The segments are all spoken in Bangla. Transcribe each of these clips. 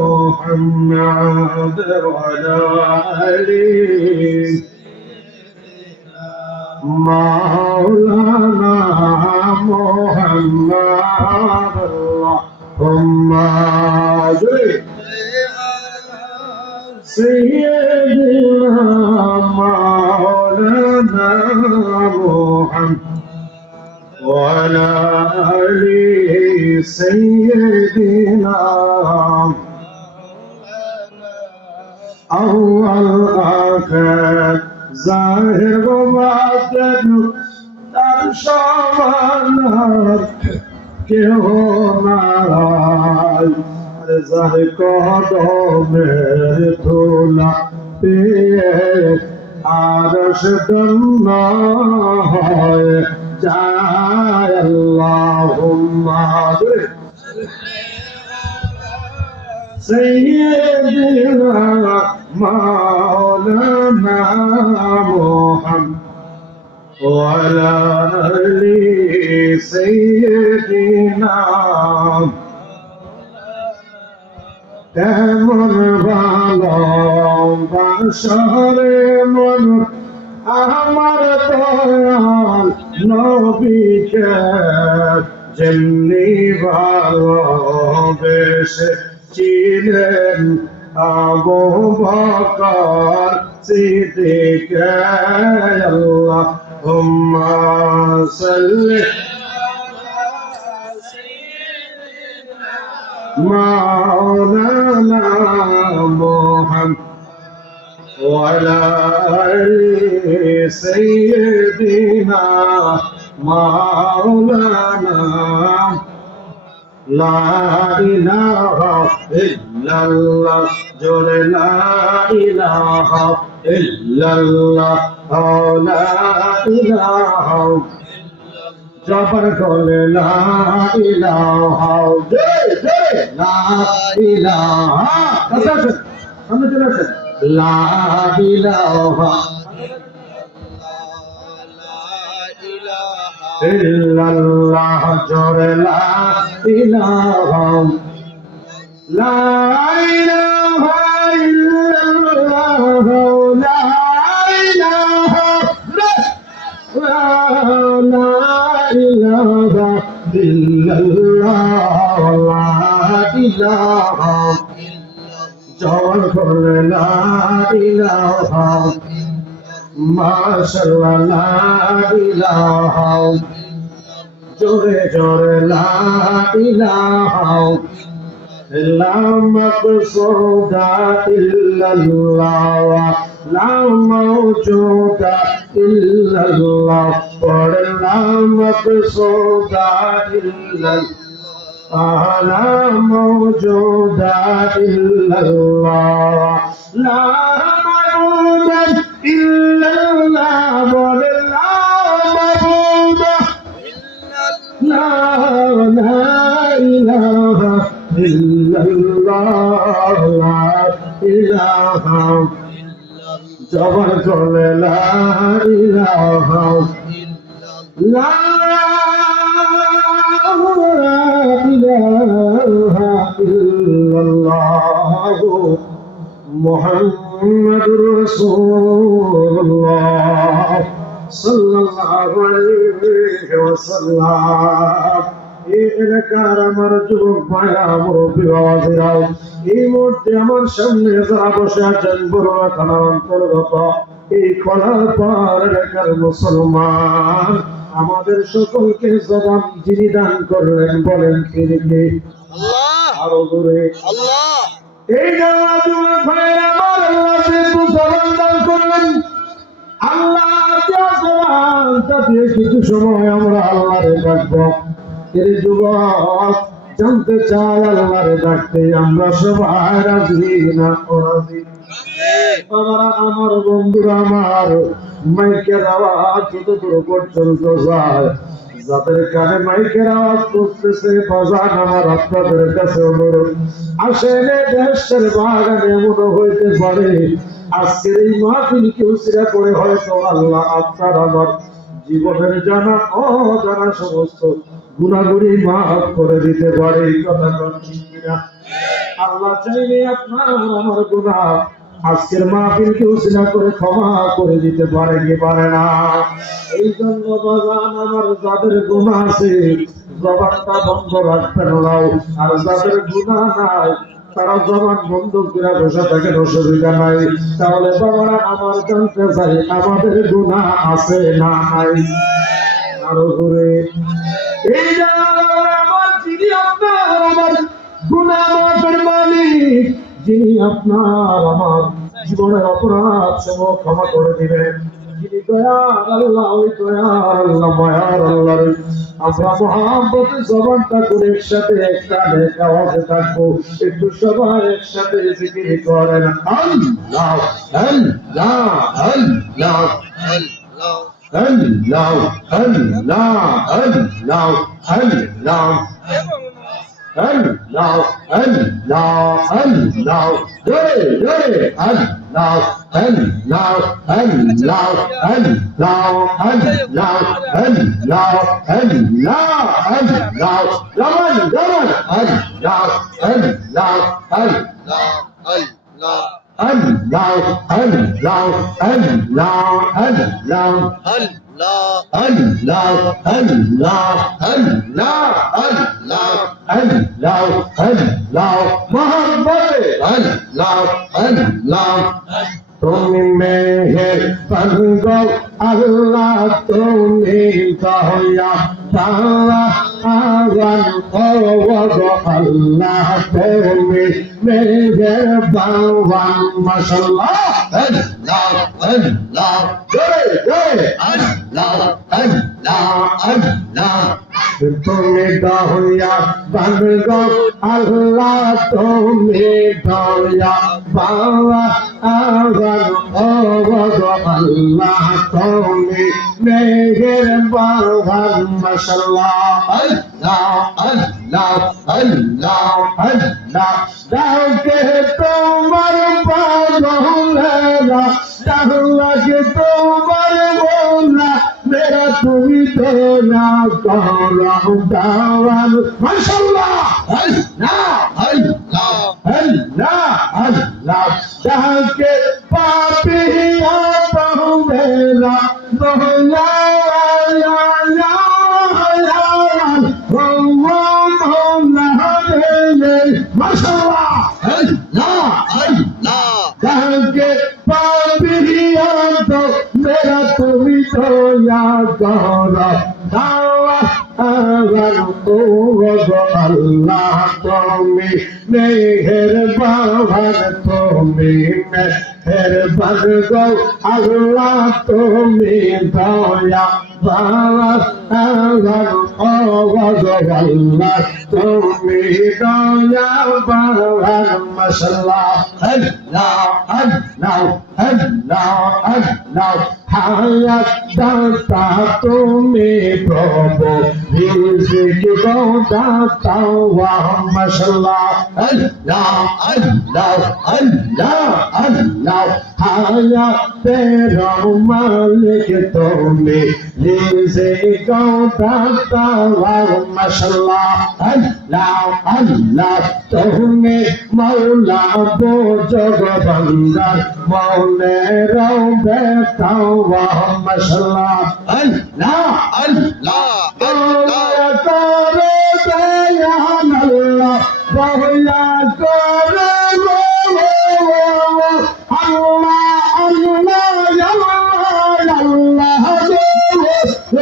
محمد وعلى آله مولانا محمد اللهم صل سيدنا مولانا محمد وعلى آل سيدنا أول آخر ظاهر وباطن তার সমান কেহ নাই যার কদমের ধুলা পেয়ে আরশ দন্ন হয় যায় আল্লাহুম্মা سيدنا مولانا محمد وعلى آل سيدنا তেমন ভালোবাসারে মন আমার দয়াল নবীকে যেমনি ভালোবেসে ছিলেন আবু বকর সিদ্দিক আল্লাহুম্মা সাল্লি مولانا محمد وعلى آل سيدنا مولانا لا إله إلا الله جل لا إله إلا الله لا إله জবর করে লা ইলাহা লা ইলাহা আচ্ছা সামনে চলে আসেন লা ইলাহা ইল্লাল্লাহ জোরে লা ইলাহা লা ইলাহা ইল্লাল্লাহ লা ইলাহা لا إله إلا الله لا إله جوهر لا إله ما شاء الله لا إله جوره جوره لا إله لا مقصود إلا الله لا موجود إلا الله ولا مقصود إلا الله لا موجود إلا الله لا معبود إلا الله ولا معبود لا إله إلا الله لا إله জবর করে লা ইলাহা লা ইলাহা ইল্লাল্লাহ মুহাম্মাদুর রাসূলুল্লাহ সাল্লাল্লাহু আলাইহি ওয়াসাল্লাম এলাকার আমার যুবক ভাইরা মুরব্বী বাবাজিরাও এই মুহূর্তে আমার সামনে যারা বসে আছেন বড়ুয়া থানার অন্তর্গত এই খোলাপাড় এলাকার মুসলমান আমাদের সকলকে জবান যিনি দান করলেন বলেন তিনি কে? আল্লাহ। আরো জোরে আল্লাহ। এই যারা যুবক ভাইরা আমার আল্লাহ জবান দান করলেন আল্লাহ জবান তাতে কিছু সময় আমরা আল্লাহরে ডাকবো। এই যুবক জানতে চাই আল্লাহরে ডাকতে আমরা সবাই রাজি না রাজি? বাবারা আমার বন্ধুরা আমার মাইকের আওয়াজ যতদূর পর্যন্ত যায় যাদের কানে মাইকের আওয়াজ করতেছে বাজান আমার আপনাদের কাছে অনুরোধ আসেন দেশের বাগানে এমনও হইতে পারে আজকের এই মাহফিলকে উসিলা করে হয়তো আল্লাহ আপনার আমার জীবনের জানা অজানা সমস্ত গুনাহগুলি মাফ করে দিতে পারে। এই কথা ঠিক কিনা? আল্লাহ চাইলে আপনার আমার গুনাহ আজকের মাহফিলকে উসিলা করে ক্ষমা করে দিতে পারে কি পারে না? এই জন্য বাজান আমার যাদের গুনাহ আছে জবানটা বন্ধ রাখবেন নাও, আর যাদের গুনাহ নাই তারা জবান বন্ধ করে বসে থাকেন, অসুবিধা নাই। তাহলে বাবারা আমার জানতে চাই আমাদের গুনাহ আছে না নাই? আরো করে এই আমার যিনি আপনার আমার গুনাহ মাফের মালিক, যিনি আপনার আমার জীবনের অপরাধ সব ক্ষমা করে দিবেন, যিনি দয়ার আল্লাহ, ওই দয়ার আল্লাহ মায়ার আল্লাহ আমরা মহাব্বতে জবানটা করে একসাথে একটা আওয়াজে থাকবো। একটু সবাই একসাথে জিকির করেন আল্লাহ আল্লাহ আল্লাহ আল্লাহ আল্লাহ আল্লাহ আল্লাহ Allah, Allah, Allah, jore, jore, Allah, Allah, Allah, Allah, Allah, Allah, Allah, Allah, Raman, Raman, Allah, Allah, Allah, Allah. Allah, Allah, Allah, Allah, Allah, Allah, Allah, Allah, Allah, Allah, Muhammad, Allah, Allah. তুমি মেহেরবান গো আল্লাহ, তুমি দয়া পাওয়া আওয়ান ও গো আল্লাহ, তুমি মেহেরবান মাশাআল্লাহ। আল্লাহ আল্লাহ জয় জয় আল্লাহ আল্লাহ আল্লাহ। তুমি দয়া বান গো আল্লাহ, তুমি দয়া পাওয়া আওয়ান ও গো আল্লাহ, তুমি মেহেরবান মাশাআল্লাহ। আল্লাহ আল্লাহ আল্লাহ আল্লাহ। ডাকে তোমার পাগলেরা, ডাকে তোমার মোলা, মেরা তুমি তো না করো দাওয়ান মাশাআল্লাহ। আল্লাহ আল্লাহ আল্লাহ আল্লাহ। ডাকে পাপিয়া তোমেরা দোলা মাশাআল্লাহ। আল্লাহ আল্লাহ। ডাকে পাপিয়া তো মেরা তুমি দয়া করো দাওয়া আওয়ান ও গো আল্লাহ, তুমি মেহেরবান, তুমি মেহেরবান গো আল্লাহ, তুমি দয়া পাওয়া আওয়ান ও গো আল্লাহ, তুমি দয়া পাওয়ান মাশাআল্লাহ। আল্লাহ আল্লাহ আল্লাহ আল্লাহ। হায়াত দাতা তুমি প্রভু, রিজিক দাতা ওয়া মাশাআল্লাহ। আল্লাহ আল্লাহ আল্লাহ আল্লাহ। হায়াতের মালিক তুমি, রিজিক দাতা ওয়া মাশাআল্লাহ। আল্লাহ আল্লাহ। তুমি মাওলা বুজুর্গ বান্দার মনের বেতাও ওয়া মাশাআল্লাহ। আল্লাহ আল্লাহ আল্লাহ করে দয়াল আল্লাহ, দয়া করে আল্লাহ আল্লাহ আল্লাহ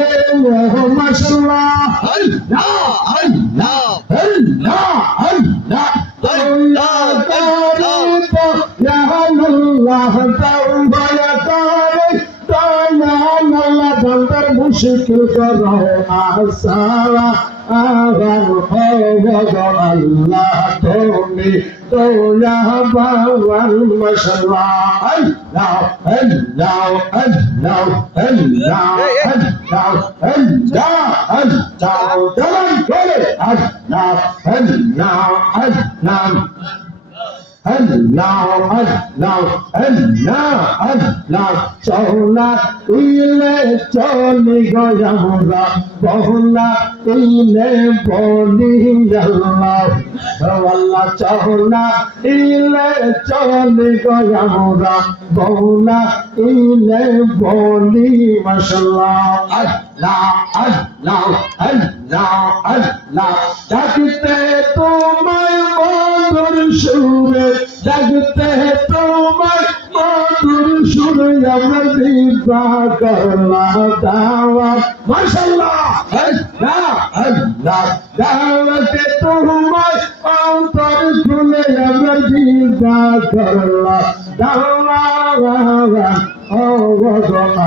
আল্লাহ মাশাআল্লাহ। আল্লাহ আল্লাহ আল্লাহ আল্লাহ। দয়া করে দয়াল আল্লাহ, দয়া করে দয়াল আল্লাহ, বান্দার মুশকিল করো আসারা আওয়ান ও গো আল্লাহ, তুমি দয়া পাওয়ান মাশাআল্লাহ। আল্লাহ আল্লাহ আল্লাহ আল্লাহ আল্লাহ আল্লাহ আল্লাহ। জবান করে আল্লাহ আল্লাহ আল্লাহ আল্লাহ আল্লাহ আল্লাহ আল্লাহ চওলা ইলে চলি গয়া মোরা বহুলা ইলে বলি আল্লাহ আল্লাহ চওলা ইলে চলি গয়া মোরা বহুলা ইলে বলি মাশাআল্লাহ আল্লাহ আল্লাহ আল্লাহ আল্লাহ ডাকতে তোমায় মধুর সুরে ডাকতে তোমায় মধুর সুরে আমরা জিন্দা করলা দাওয়া মাশাআল্লাহ আল্লাহ আল্লাহ দাওয়াতে তোমায় অন্তর খুলে আমরা জিন্দা করলা দাওয়া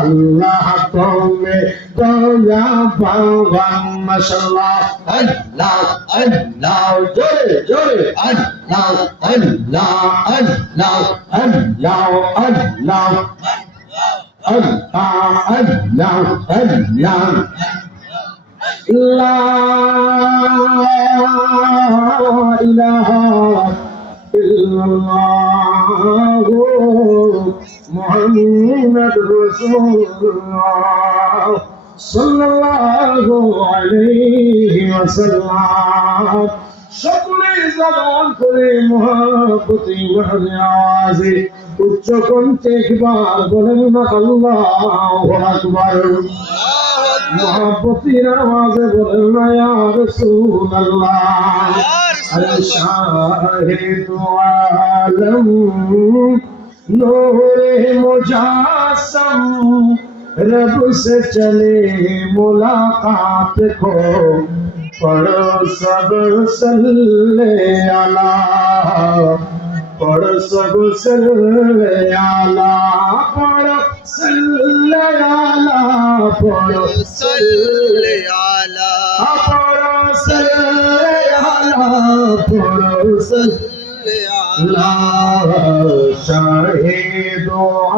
আল্লাহ তুমি দয়া পাওয়ান মাশাআল্লাহ আল্লাহ আল্লাহ জোরে জোরে আল্লাহ আল্লাহ আল্লাহ আল্লাহ আল্লাহ আল্লাহ আল্লাহ লা ইলাহা ইল্লাল্লাহ মুহাম্মাদ রাসূলুল্লাহ সাল্লাল্লাহু আলাইহি ওয়াসাল্লাম সকলে জবান করে মুহাব্বতি ওয়াহদি আওয়াজে উচ্চ কণ্ঠে একবার বলেন না আল্লাহু আকবার মুহাব্বতির আওয়াজে বলেন না ইয়া রাসূলুল্লাহ আল শাহিদু আলম नूरे मुजासम रब से चले मुलाकात को पढ़ो सब सल्ले अला पढ़ो सब सल्ले अला पढ़ो सल्ले अला पढ़ो सल्ले अला पढ़ो सल्ले अला पढ़ो सल्ले अला शाहिद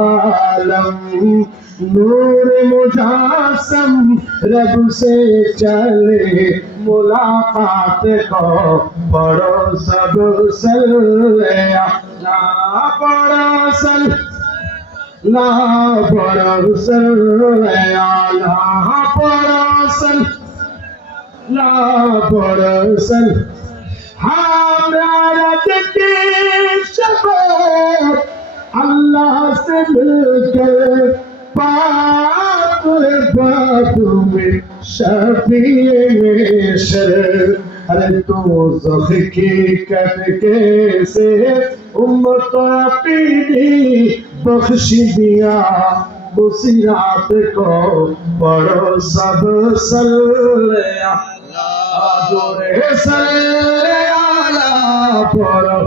आलम नूर मुजासम रब से चले मुलाकात को पढ़ो सब सल्ले अल्लाह पढ़ो सल्लाह पढ़ो सल्ले अल्लाह पढ़ो सल्लाह पढ़ो सल्लाह हमारा दिल शफाअत अल्लाह से मिलकर पाक बात में शफीए में शर अरे तो ज़ख की कट के से उम्मत अपनी बख्श दिया उसी रात को पढ़ो सब सल्ले अल्लाह जोरे सल्ले पढ़ो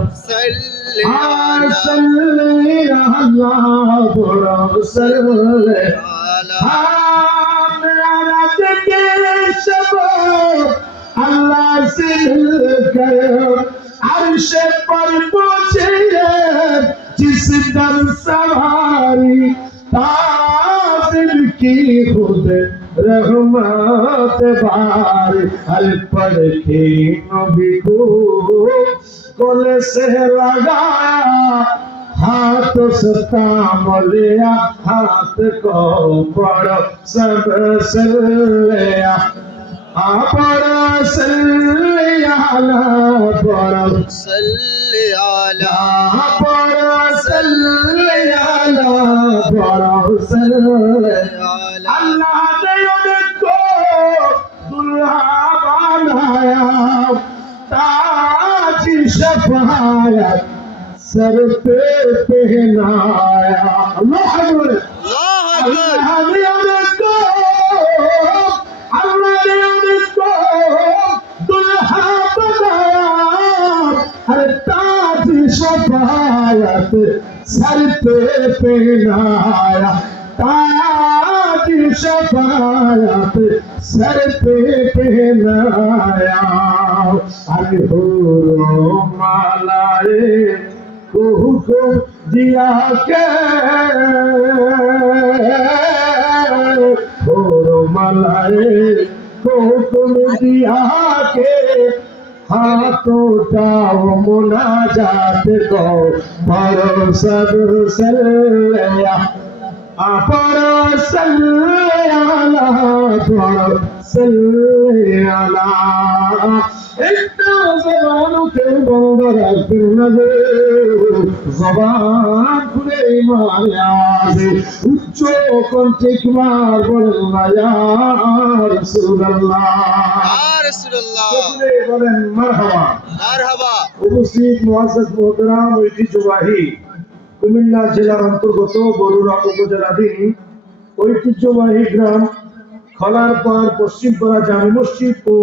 सल्ले अल्लाह पढ़ो सल्ले मेरा के शबाब अल्लाह से मिलकर अर्श पर पहुंचे जिस दम सवारी ताज़िम की खुद रहमत बारी हल पढ़ के नबी को गले से लगाया हाथ सता मलिया हाथ को पढ़ो सब सल्लिया पढ़ो सल्लिया पढ़ो सल्लिया पढ़ो सल्लिया पढ़ो सल्लिया अल्लाह ने उनको दुल्हा बनाया ताज शफायत सर पे पहनाया अल्लाह अकबर अल्लाह ने उनको दुल्हा बनाया हर ताज शफायत सर पे पहनाया ताज शफायत सर पे पहनाया अरे हुरो मालाए को हुक्म दिया के हुरो मालाए को हुक्म दिया के हाथ उठाओ मुनाजात को पढ़ो सब सल्लल्लाह पढ़ो सल्लल्लाह पढ़ो सल्लल्लाह इतना ज़बानों के बंदर नज़र ज़बान खुले मायाज़े उच्चो कंठे कुमार बोलना या रसूलल्लाह बोलें मरहबा मरहबा उपस्थित मुआज़्ज़ज़ मोहतरम ঐতিহ্যবাহী কুমিল্লা জেলার অন্তর্গত বরুড়া উপজেলাধীন ঐতিহ্যবাহী গ্রাম খলারপাড় পশ্চিমপাড়া জামে মসজিদ ও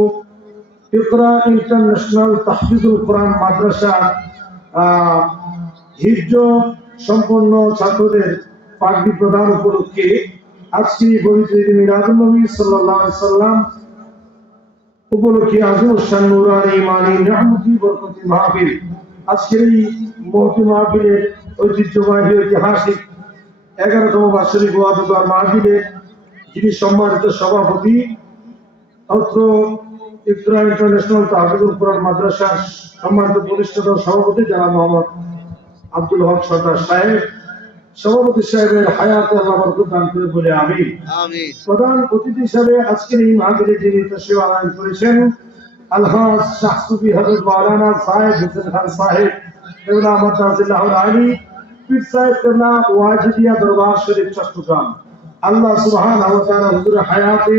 ইকরা ইন্টারন্যাশনাল তাহফিজুল কোরআন মাদ্রাসা হিফজ সম্পন্ন ছাত্রদের পাগড়ি প্রদান উপলক্ষে আজকে পবিত্র ঈদ মিলাদুন নবী সাল্লাল্লাহু আলাইহি সাল্লাম উপলক্ষে আযম শান নূরানী ইমানি নিয়ামতি বরকতি মাহফিল আজকের এই মহতি মাহফিলের ঐতিহ্যবাহী ঐতিহাসিক 11তম বার্ষিক ওয়াজ ও দোয়া মাহফিলের যিনি সম্মানিত সভাপতি অত্র ইকরা ইন্টারন্যাশনাল তাহফিজুল কোরআন মাদ্রাসার সম্মানিত প্রতিষ্ঠাতা সভাপতি জনাব মোহাম্মদ আব্দুল হক সরদার সাহেব সভাপতি সাহেবের হায়াতে আল্লাহ বরকত দান করে বলে আমিন আমিন প্রধান অতিথি হিসেবে আজকের এই মাহফিলে যিনি তাশরীফ আনয়ন করেছেন আলহাজ শাহ সুফি হযরত মাওলানা সাহেব হোসেন খান সাহেব কেবলা মাদ্রাসাতুল আলী পীর সাহেব কেবলা ওয়াজিদিয়া দরবার শরীফ চট্টগ্রাম আল্লাহ সুবহানাহু ওয়া তাআলা হুজুরের হায়াতে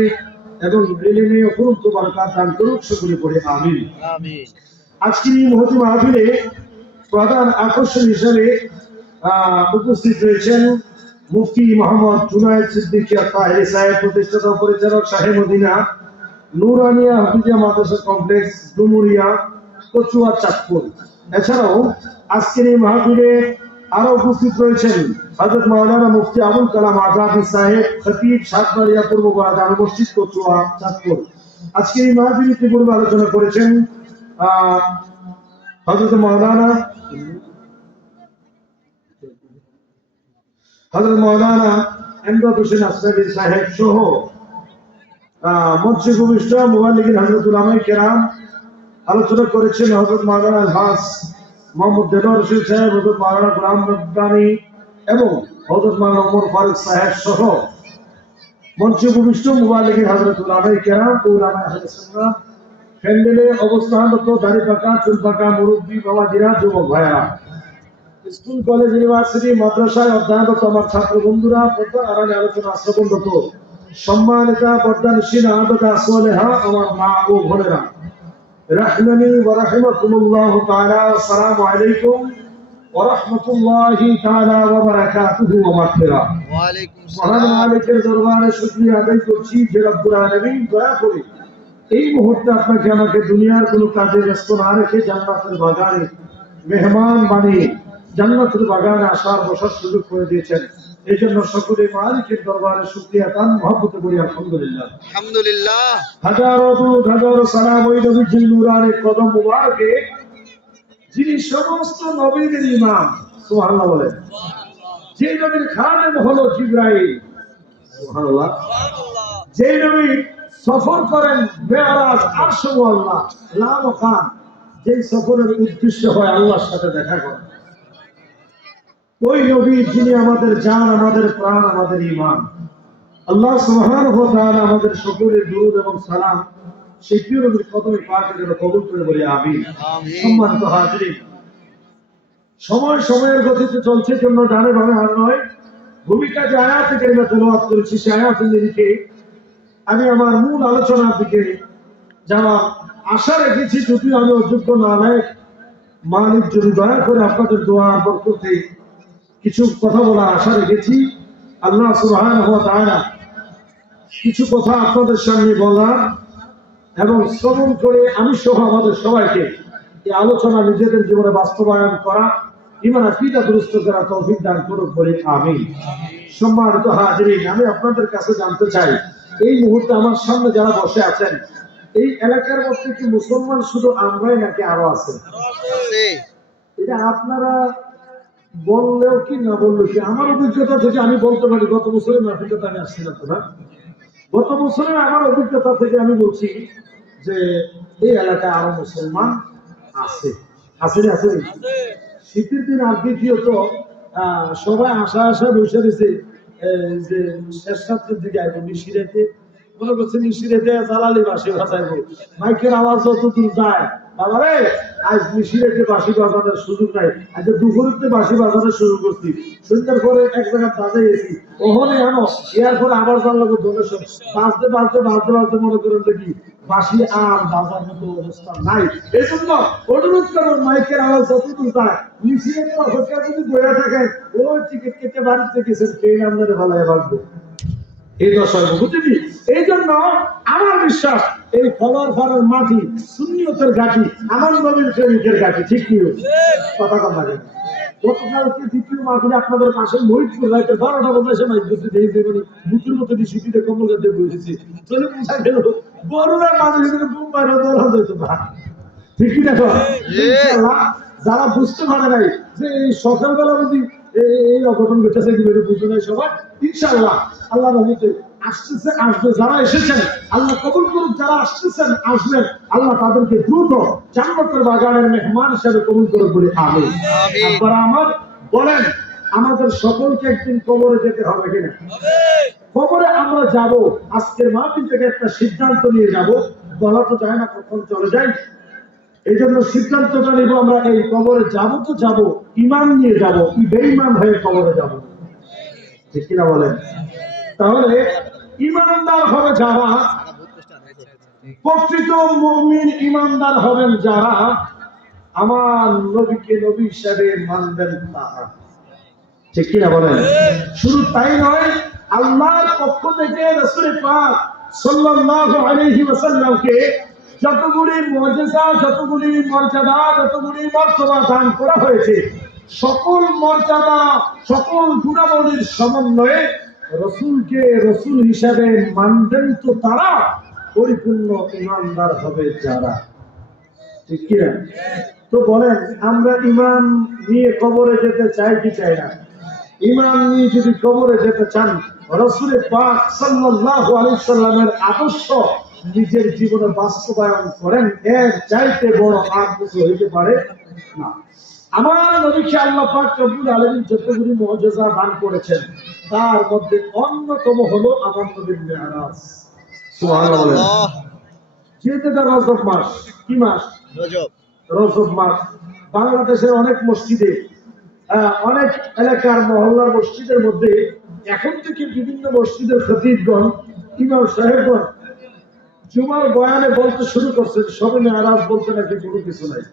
এবং ইলমে ও কুরআন বরকত দান করুক সকলে পড়ে আমিন আমিন আজকের এই মহতি মাহফিলে প্রধান আকর্ষণ হিসেবে উপস্থিত রয়েছেন মুফতি মোহাম্মদ জুনায়েদ সিদ্দিকী তাহেরি সাহেব প্রতিষ্ঠাতা পরিচালক শাহে মদিনা নুরানিয়া হাফিজিয়া মাদ্রাসা কমপ্লেক্স ডুমুরিয়া কচুয়া চাঁদপুর এছাড়াও আজকের এই মাহফিলে আরো উপস্থিত রয়েছেন হযরত মাওলানা মুফতি আবুল কালাম আজাদি সাহেব খতিব সাতবাড়িয়া পূর্ব জামে মসজিদ কচুয়া চাঁদপুর আজকের এই মাহফিলে পূর্বে আলোচনা করেছেন হযরত মাওলানা এমদাদ হোসেন আসরাফি সাহেব সহ মঞ্চে ভূমিষ্ঠ মুবাল্লিগিন হযরতুল উলামায়ে কেরাম আলোচনা করেছেন হযরত মাওলানা আলহাজ মোহাম্মদ দেলোয়ার হোসেন সাহেব হযরত মাওলানা গোলাম রব্বানী এবং হযরত মাওলানা ওমর ফারুক সাহেব সহ মঞ্চে ভূমিষ্ঠ মুবাল্লিগিন হযরতুল উলামায়ে কেরাম ও উলামায়ে আহলে সুন্নাহ প্যান্ডেলে অবস্থানরত দাড়ি পাকা চুল পাকা মুরব্বী বাবাজিরা যুবক ভাইরা স্কুল কলেজ ইউনিভার্সিটি মাদ্রাসায় অধ্যয়নরত আমার ছাত্র বন্ধুরা পর্দার আড়ালে আলোচনা শ্রবণরত সম্মানিতা পর্দানশীল আদতা সালেহা আমার মা ও বোনেরা রাহমানি ওয়া রাহিমাকুমুল্লাহু তাআলা আসসালামু আলাইকুম ওয়া রাহমাতুল্লাহি তাআলা ওয়া বারাকাতুহু ওয়া মাগফিরাহ ওয়া আলাইকুম আসসালাম মালিকের দরবারে শুকরিয়া আদায় করছি যে রব্বুল আলামিন দয়া করে এই মুহূর্তে আপনাকে আমাকে দুনিয়ার কোনো কাজে ব্যস্ত না রেখে জান্নাতের বাগানে মেহমান বানিয়ে জান্নাতের বাগানে আসার বসার সুযোগ করে দিয়েছেন এই জন্য সকলে মালিকের দরবারে শুকরিয়া তান মহব্বতে করি আলহামদুলিল্লাহ আলহামদুলিল্লাহ হাজারো দুরূদ হাজারো সালাম ওই নবীর নূরানি কদম মুবারকে যিনি সমস্ত নবীদের ইমাম সুবহানাল্লাহ বলেন যে নবীর খাদেম হলো জিবরাইল সুবহানাল্লাহ যে নবী সফর করেন মেরাজ আরশ আল্লাহ লা মাকান যে সফরের উদ্দেশ্য হয় আল্লাহর সাথে দেখা করা ওই নবী যিনি আমাদের জান আমাদের প্রাণ আমাদের ঈমান আল্লাহ সুবহানাহু ওয়া তাআলা আমাদের সকলের দুরূদ এবং সালাম সেই প্রিয় নবীর কদমে পাকে যেন কবুল করে বলি আমিন আমিন সম্মানিত হাজিরিন সময় সময়ের গতিতে চলছে জন্য ডানে বামে আর নয় ভূমিকা যে আয়াতে কারিমা তেলাওয়াত করেছি সেই আয়াতের নিরিখে আমি আমার মূল আলোচনার দিকে যাওয়া আশা রেখেছি যদি আমি অযোগ্য না হয় মালিক যদি দয়া করে আপনাদের দোয়া বরকতে কিছু কথা বলার আশা রেখেছি আল্লাহ সুবহানাহু ওয়া তাআলা কিছু কথা আপনাদের সামনে বলার এবং শ্রবণ করে আমি সহ আমাদের সবাইকে এই আলোচনা নিজেদের জীবনে বাস্তবায়ন করা ঈমান আকীদা দুরুস্ত করা তৌফিক দান করুক বলে আমিন সম্মানিত হাজিরিন আমি আপনাদের কাছে জানতে চাই এই মুহূর্তে আমার সামনে যারা বসে আছেন এই এলাকার মধ্যে কি মুসলমান শুধু আমরাই নাকি আরো আছে এটা আপনারা বললেও কি না বললেও কি আমার অভিজ্ঞতা থেকে আমি বলতে পারি গত বছরের মাহফিলটাতে আমি আসছিলাম না গত বছরের আমার অভিজ্ঞতা থেকে আমি বলছি যে এই এলাকায় আরো মুসলমান আছে, আছে না আছে? শীতের দিন আর দ্বিতীয়ত সবাই আশা আশা বসে দিছে যে শেষ রাত্রের দিকে আসবো নিশিরাতে, মনে করছে নিশিরাতে জালালি বাসি বাজাইবো, মাইকের আওয়াজ যতদূর যায় বাবা রে আজ নিশিরাতে বাসি বাজানোর সুযোগ নাই, আজ দুপুরে বাসি বাজানো শুরু করছি, সন্ধ্যার পরে এক জায়গায় বাজাইছি ওখানে আনো এর পরে আবার জানলো ডোনেশন বাজতে বাজতে বাজতে বাজতে মনে করেন কি বাসি আর বাজার মতো অবস্থা নাই। এই জন্য অনুরোধ করো মাইকের আওয়াজ যতদূর যায় নিশিরাতে অপেক্ষা যদি বয়ে থাকেন ওই টিকিট কেটে বাড়িতে গেছেন ট্রেন আপনার ভালো ভাববো এই দশায় বুঝলি। এই জন্য আমার বিশ্বাস এই ফলার ফারের মাটি সুন্নিয়তের ঘাটি আমার নবীর প্রেমিকের ঘাটি, ঠিক কি কথা কথা লাগে। গতকালকে দ্বিতীয় মাহফিলে আপনাদের পাশে মহিদপুর রাইতে 12টা বাজে এসে মাইক দিতে দিয়ে দেবেন বুতুর মতো দিয়ে ছুটিতে কম্বল কাটতে বসেছি, চলে বোঝা গেল বড়রা মানুষ মুম্বাই দৌড়া যেত না, ঠিক কি দেখো। যারা বুঝতে পারে নাই যে এই সকালবেলা যদি এই অঘটন ঘটেছে কি বুঝতে নাই সবাই, ইনশাআল্লাহ আল্লাহ রহমতে আসতেছে আসবে, যারা এসেছেন আল্লাহ কবুল করুন, যারা আসতেছেন আসবেন আল্লাহ তাদেরকে দ্রুত জান্নাতের বাগানের মেহমান হিসেবে কবুল করুন বলে আমিন। আপনারা আমার বলেন আমাদের সকলকে একদিন কবরে যেতে হবে কিনা? কবরে আমরা যাব, আজকের মাহফিল থেকে একটা সিদ্ধান্ত নিয়ে যাব, বলা তো যায় না কখন চলে যায়, এই জন্য সিদ্ধান্তটা নিব আমরা এই কবরে যাব তো যাব ইমান নিয়ে যাব, কি বেঈমান হয়ে কবরে যাব, ঠিক কিনা বলেন? তাহলে ইমানদার হবে যারা, প্রকৃত মুমিন ইমানদার হবেন যারা আমার নবীকে নবী হিসেবে মানবেন তারা, ঠিক কিনা বলেন? শুধু তাই নয়, আল্লাহর পক্ষ থেকে রাসূল পাক সাল্লাল্লাহু আলাইহি ওয়াসাল্লামকে যতগুলি মুজিজা, যতগুলি মর্যাদা, যতগুলি মর্তবা দান করা হয়েছে, সকল মর্যাদা সকল গুণাবলীর সমন্বয়ে রসুলকে রসুল হিসাবে মানবেন তো তারা, পরিপূর্ণ ইমানদার হবে যারা, ঠিক কিনা? তো বলেন আমরা ইমান নিয়ে কবরে যেতে চাই কি চাই না? ইমান নিয়ে যদি কবরে যেতে চান রাসূল পাক সাল্লাল্লাহু আলাইহি সাল্লামের আদর্শ নিজের জীবনে বাস্তবায়ন করেন, এর চাইতে বড় আর কিছু হইতে পারে না। আমার নবীকে আল্লাহ পাক রব্বুল আলামিন যতগুলি মুজিজা দান করেছেন তার মধ্যে অন্যতম হলো আমার নবীর মিরাজ, সুবহানাল্লাহ। যেটা রজব মাস, কি মাস? রজব মাস। বাংলাদেশের অনেক মসজিদে, অনেক এলাকার মহল্লার মসজিদের মধ্যে এখন থেকে বিভিন্ন মসজিদের খতিবগণ, ইমাম সাহেবগণ জুমার বয়ানে বলতে শুরু করছেন সবে মেরাজ বলতে নাকি কোনো কিছু নাই।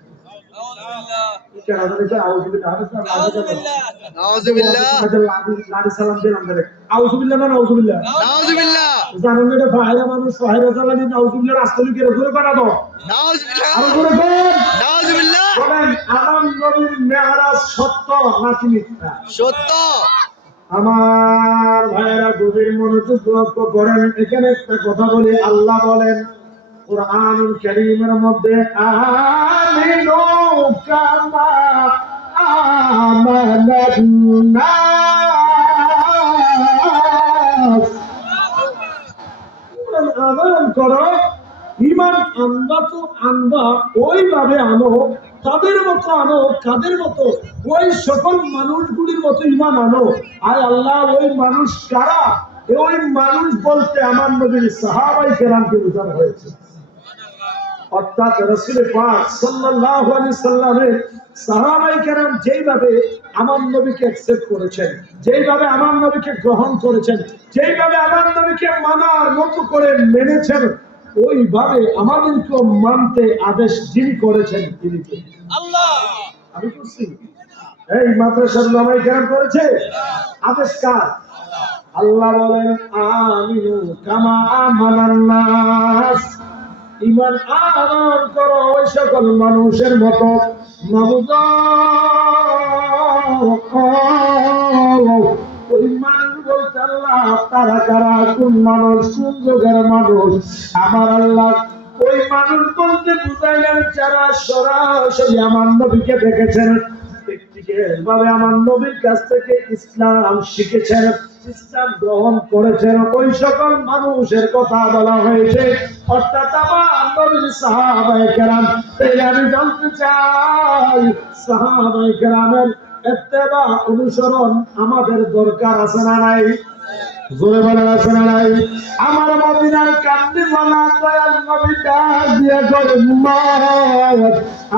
সত্য। আমার ভাইয়েরা গভীর মনোযোগ লক্ষ্য করেন, এখানে একটা কথা বলি। আল্লাহ বলেন কুরআনুল কারীমের মধ্যে আমিনু কামা আমানান নাস, আমান করো, ইমান আনবা তো আনবা ওইভাবে আনো, তাদের মতো আনো, কাদের মতো? ওই সকল মানুষগুলির মতো ইমান আনো। আর আল্লাহ ওই মানুষ কারা? ওই মানুষ বলতে আমার নবীর সাহাবায়ে কেরামকে বোঝানো হয়েছে, অর্থাৎ রাসূল পাক সাল্লাল্লাহু আলাইহি সাল্লামের সাহাবায়ে কেরাম যেইভাবে আমার নবীকে অ্যাকসেপ্ট করেছেন, যেইভাবে আমার নবীকে গ্রহণ করেছেন, যেইভাবে আমার নবীকে মানার মতো করে মেনেছেন, ওইভাবে আমাদেরকে মানতে আদেশ যিনি করেছেন তিনি কে? আল্লাহ। আমি করছি? এই মাদ্রাসার নামাই কেরাম করেছে? আদেশ কার? আল্লাহ বলেন আমিনু কামা আমানান নাস, ইমান আনয়ন করো ওই সকল মানুষের মতো। ওই মানুষ বলতে আল্লাহ তারা কারা, কোন মানুষ, কোন যুগের মানুষ? আমার আল্লাহ ওই মানুষ বলতে বুঝাইলেন যারা সরাসরি আমার নবীকে দেখেছেন, ভাবে আমার নবীর কাছ থেকে ইসলাম শিখেছেন, ইসলাম গ্রহণ করেছেন, ওই সকল মানুষের কথা বলা হয়েছে। অর্থাৎ আমার নবীর সাহাবায়ে কেরাম। তাই আমি জানতে চাই সাহাবায়ে কেরামের ইত্তেবা অনুসরণ আমাদের দরকার আছে না নাই? জোরে বলেন আছে না নাই? আমার মদিনার কান্দিওয়ালা দয়াল নবী ডাক দিয়া করে উম্মত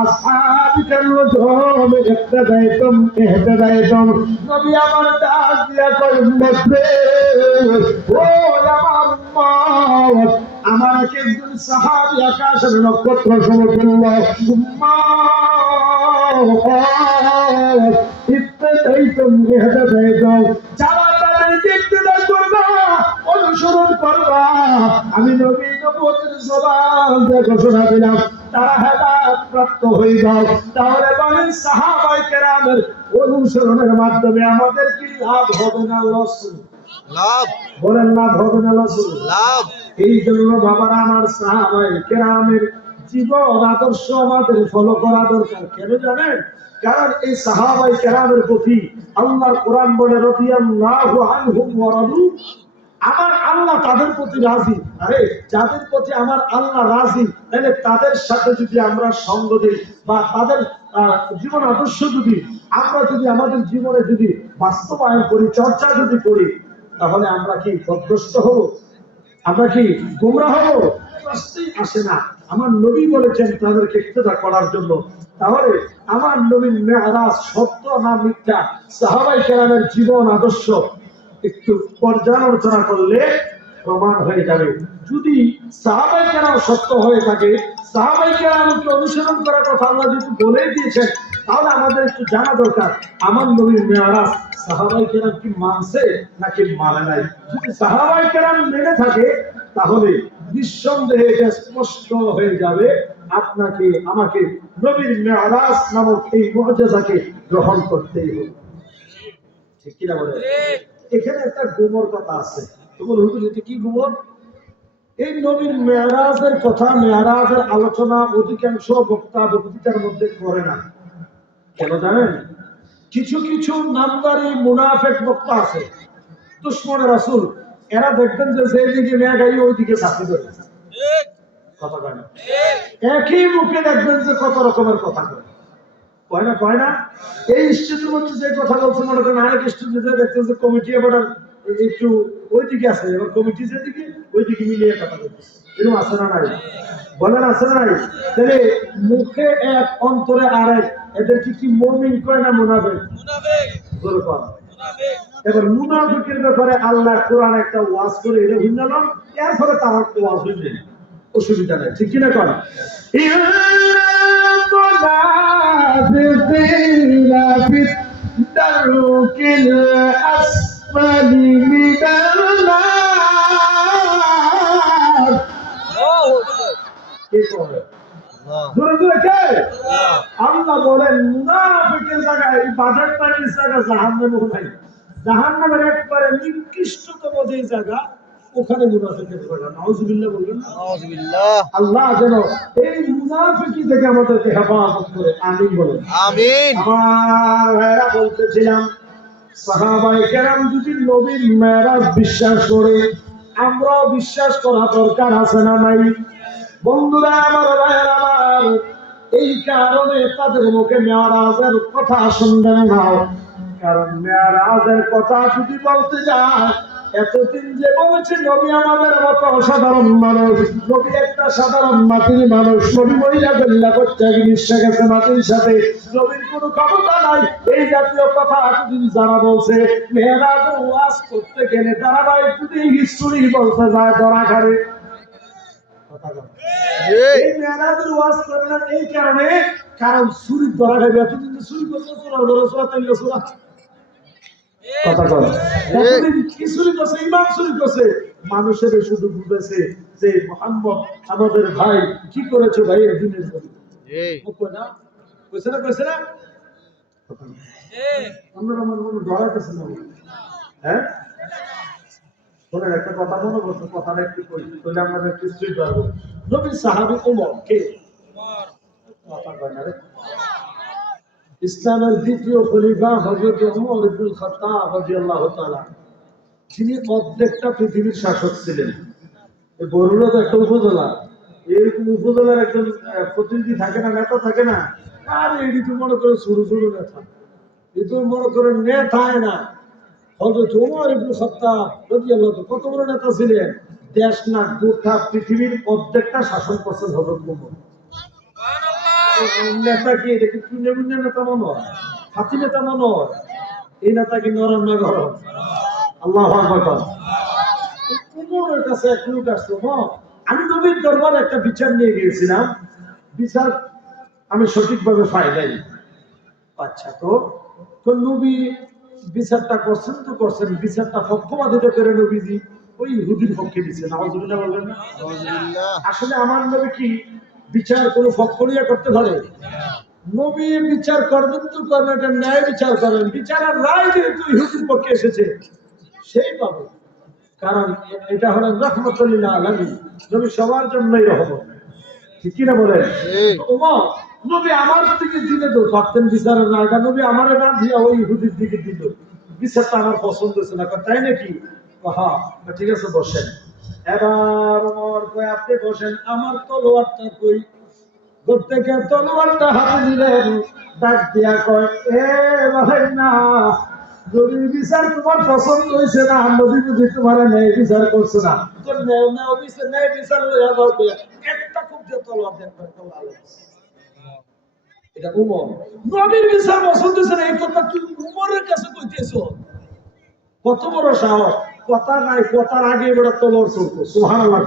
আসহাবিকাল ওজম ইহতাদাইতুম নবী আমার ডাক দিয়া করে উম্মত রে ও আমার উম্মত আমার একজন সাহাবী আকাশের নক্ষত্র সমতুল্য উম্মত ইহতাদাইতুম যারা অনুসরণ করবা আমি নবী নবুয়তের জবান দিয়ে ঘোষণা দিলাম তারা হেদায়েত প্রাপ্ত হয়ে যাও। তাহলে বলেন সাহাবায়ে কেরামের অনুসরণের মাধ্যমে আমাদের কি লাভ হবে না লস? লাভ। বলেন লাভ হবে না লস? লাভ। এই জন্য বাবারা আমার সাহাবায়ে কেরামের জীবন আদর্শ আমাদের ফলো করা দরকার। কেন জানেন? কারণ এই সাহাবায়ে কেরামের প্রতি আল্লাহর কোরআন বলে রাদিয়াল্লাহু আনহুম ওয়া রাদু আমার আল্লাহ তাদের প্রতি রাজি। আরে যাদের প্রতি আমার আল্লাহ রাজি তাহলে তাদের সাথে যদি আমরা সঙ্গ দিই বা তাদের জীবন আদর্শ যদি আমরা যদি আমাদের জীবনে যদি বাস্তবায়ন করি চর্চা যদি করি তাহলে আমরা কি পথভ্রষ্ট হব? আমরা কি গোমরাহ হব? প্রশ্নই আসে না। আমার নবী বলেছেন তাদেরকে ইক্তেদা করার জন্য। তাহলে আমার নবীর মেরাজ সত্য না মিথ্যা সাহাবায়ে কেরামের জীবন আদর্শ একটু পর্যালোচনা করলে প্রমাণ হয়ে যাবে। যদি সাহাবায়ে কেরাম সত্য হয়ে থাকে সাহাবায়ে কেরামকে অনুসরণ করার কথা আল্লাহ যদি বলে দিয়েছেন তাহলে আমাদের একটু জানা দরকার আমার নবীর মেরাজ সাহাবায়ে কেরাম কি মানছে নাকি মানে নাই। যদি সাহাবায়ে কেরাম মেনে থাকে তাহলে নিঃসন্দেহে এটা স্পষ্ট হয়ে যাবে আপনাকে আমাকে নবীর মেরাজ নামক এই মুআজিজাকে গ্রহণ করতেই হবে। ঠিক কিনা বলেন? এখানে একটা গোমর কথা আছে। তোমার হুজুর এটা কি গোমর? এই নবীর মেরাজের কথা মেরাজের আলোচনা অধিকাংশ বক্তা বক্তৃতার মধ্যে করে না। কেন জানেন? কিছু কিছু নামদারি মুনাফিক বক্তা আছে দুশমনে রাসূল এরা দেখবেন যে যেদিকে মেয়া গাই ওইদিকে চাপি দেবে কথা কয় না। একই মুখে দেখবেন যে কত রকমের কথা কয় না এই স্টেজের মধ্যে যে কথা বলছে মনে করেন আরেক স্টেজে দেখতেন যে কমিটি আবার একটু ওইদিকে আছে এবার কমিটি যেদিকে ওইদিকে মিলিয়ে কথা বলতেছে এরকম আছে না নাই? বলেন আছে না নাই? তাহলে মুখে এক অন্তরে আরেক এদেরকে কি মুমিন কয় না মুনাফিক? জোরে কর। এবার মুনাফিকের ব্যাপারে আল্লাহ কোরআন একটা ওয়াজ করে এটা বুঝলাম এরপরে তার ওয়াজ হইবে অসুবিধা নেই। ঠিক কিনা কর আল্লাহ বলেন মুনাফিকের জায়গায় বাজার পানির জায়গা জাহান্নামে নাই। জাহান্নামের একবারে নিকৃষ্টতম যে জায়গা ওখানে মুনাফিকের জায়গা। নাউজুবিল্লাহ বলবেন না? নাউজুবিল্লাহ। আল্লাহ যেন এই মুনাফিকি থেকে আমাদেরকে হেফাজত করে আমিন বলেন। আমিন। আমার ভাইরা বলতেছিলাম সাহাবায়ে কেরাম যদি নবীর মেরাজ বিশ্বাস করে আমরাও বিশ্বাস করা দরকার আছে না নাই? বন্ধুরা আমার ভাইরা আমার এই কারণে তাদের মুখে মেরাজের কথা শুনবেন না। কারণ মেরাজের কথা যদি বলতে যায় এতদিন যে বলেছে নবী আমাদের মতো অসাধারণ মানুষ, নবী একটা সাধারণ মাটির মানুষ, নবী মহিলা বেল্লা করতে মিশে গেছে মাটির সাথে, নবীর কোনো ক্ষমতা নাই, এই জাতীয় কথা এতদিন যারা বলছে মেরাজের ওয়াজ করতে গেলে তারা ভাই যদি হিস্টোরি বলতে যায় ধরা খাবে। এই মেরাজের ওয়াজ করে না এই কারণে কারণ চুরি ধরা খাবে। এতদিন চুরি করতে কথা কয় কি চুরি করছে? ইমাম চুরি করছে। মানুষের শুধু বুঝেছে যে মুহাম্মদ আমাদের ভাই কি করেছে ভাই দিনের জন্য কইছে না আমরা আমার মনে ধরাইতেছে না। হ্যাঁ শোনেন একটা কথা মনে করছে কথাটা একটু করি তাহলে আমরা কিছুই পারবো। নবীর সাহাবী ওমর কে? কথা কয় না রে। ইসলামের দ্বিতীয় খলিফা হযরত ওমর ইবনে খাত্তাব রাদিয়াল্লাহু তাআলা যিনি অর্ধেকটা পৃথিবীর শাসক ছিলেন। এই বরুড়া তো একটা উপজেলা এরকম উপজেলার একজন প্রতিনিধি থাকে না, নেতা থাকে না, আর এটি তো মনে করে ছোট ছোট নেতা, এ তো মনে করে নেতায় না। হযরত ওমর ইবনে খাত্তাব রাদিয়াল্লাহু আনহু কত বড় নেতা ছিলেন, দেশ না গোটা পৃথিবীর অর্ধেকটা শাসন করছেন হযরত ওমর। নেতা কি এটা কি তৃণমূলের নেতা মনে হয়, হাতি নেতা মনে হয়? এই নেতা কি নরম না গরম? আল্লাহু আকবার। ওমরের কাছে এক লোক আসলো, আমি নবীর দরবারে একটা বিচার নিয়ে গিয়েছিলাম, বিচার আমি সঠিকভাবে পাই নাই। আচ্ছা, তো তো নবী বিচারটা করছেন তো করছেন, বিচারটা পক্ষপাতিত করে নবীজি ওই ইহুদির পক্ষে দিচ্ছেন। নাউজুবিল্লাহ বলবেন না? আসলে আমার নবী কি বিচার কোনো পক্ষ নিয়ে করতে পারে? নবী বিচার করবেন তো করবেন, একটা ন্যায় বিচার করেন, বিচারের রায় যেহেতু ইহুদির পক্ষে এসেছে সেই পাবে, কারণ এটা হলেন রহমতুল লিল আলামিন, নবী সবার জন্যই রহমত। ঠিক কিনা বলেন? ওমর নবী আমার দিকে দিলে তো পারতেন বিচারের রায়টা, নবী আমার না দিয়া ওই ইহুদির দিকে দিল, বিচারটা আমার পছন্দ হচ্ছে না। তাই নাকি? হ্যাঁ, ঠিক আছে বসেন। এবার ওমর কয় আপনি বসেন, আমার তলোয়ারটা কই? প্রত্যেকে তলোয়ারটা হাতে দিলেন, ডাক দিয়া কয় এ ভাই না, নবীর বিচার তোমার পছন্দ হয়েছে না, নবী বুঝি তোমার ন্যায় বিচার করছে না, তো ন্যায় বিচার লইয়া দাও। একটা খুব যে তলোয়ার দেখবেন, এটা উমর। নবীর বিচার পছন্দ হয়েছে না এই কথা তুই উমরের কাছে কইতেছো? কত বড় সাহস! কথা নাই, কথার আগে এবার তলোয়ার চলতো। সুবহানাল্লাহ।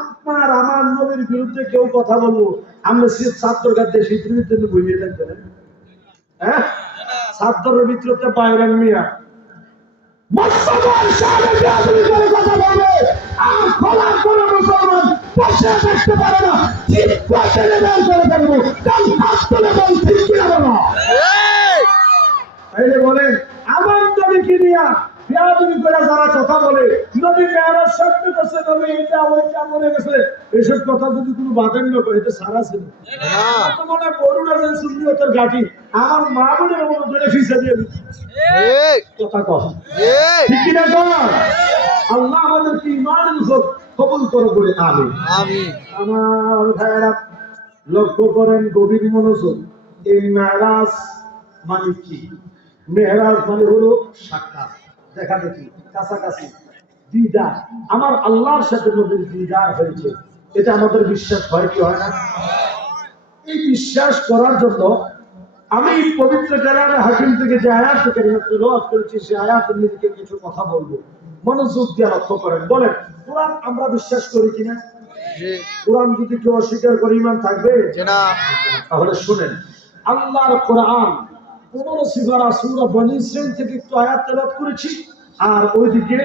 আপনার আমার নবীর বিরুদ্ধে কেউ কথা বলবো, আমরা ছাত্র কাছে শীতের ভিতরে বইয়ে থাকবেন, হ্যাঁ? ছাত্রের ভিতরে বাইরেন মিয়া বলেন আমার নবীকে নিয়া বেয়াদবি করে যারা কথা বলে, নবী মেরাজ সত্য করছে, নবী এটা ওইটা মনে গেছে, এসব কথা যদি কোনো বাদেন না করে এটা সারা ছিল তো মনে করুণা যে সুন্নিয়তের ঘাটি আমার মা বোনের মনে ধরে ফিসে দিয়ে কথা কহ, ঠিক কিনা কর? আল্লাহ আমাদেরকে ইমানের উপর কবুল করে বলে আমিন। আমার ভাইয়েরা লক্ষ্য করেন, গভীর মনোযোগ। এই মেরাজ মানে কি? মেরাজ মানে হলো সাক্ষাৎ, দেখা দেখি, কাছাকাছি, দিদার। আমার আল্লাহর সাথে নবীর দিদার হয়েছে, এটা আমাদের বিশ্বাস হয় কি হয় না? এই বিশ্বাস করার জন্য আমি পবিত্র কালামে হাকিম থেকে যে আয়াত থেকে তেলাওয়াত করেছি, সেই আয়াতের নিরিখে কিছু কথা বলবো, মনোযোগ দিয়ে লক্ষ্য করেন। বলেন, কোরআন আমরা বিশ্বাস করি কিনা? কোরআন যদি কেউ অস্বীকার করে ইমান থাকবে না? তাহলে শুনেন, আল্লাহর কোরআন 15 সিফারা সূরা বনী ইসরাঈল থেকে একটু আয়াত তেলাওয়াত করেছি, আর ওইদিকে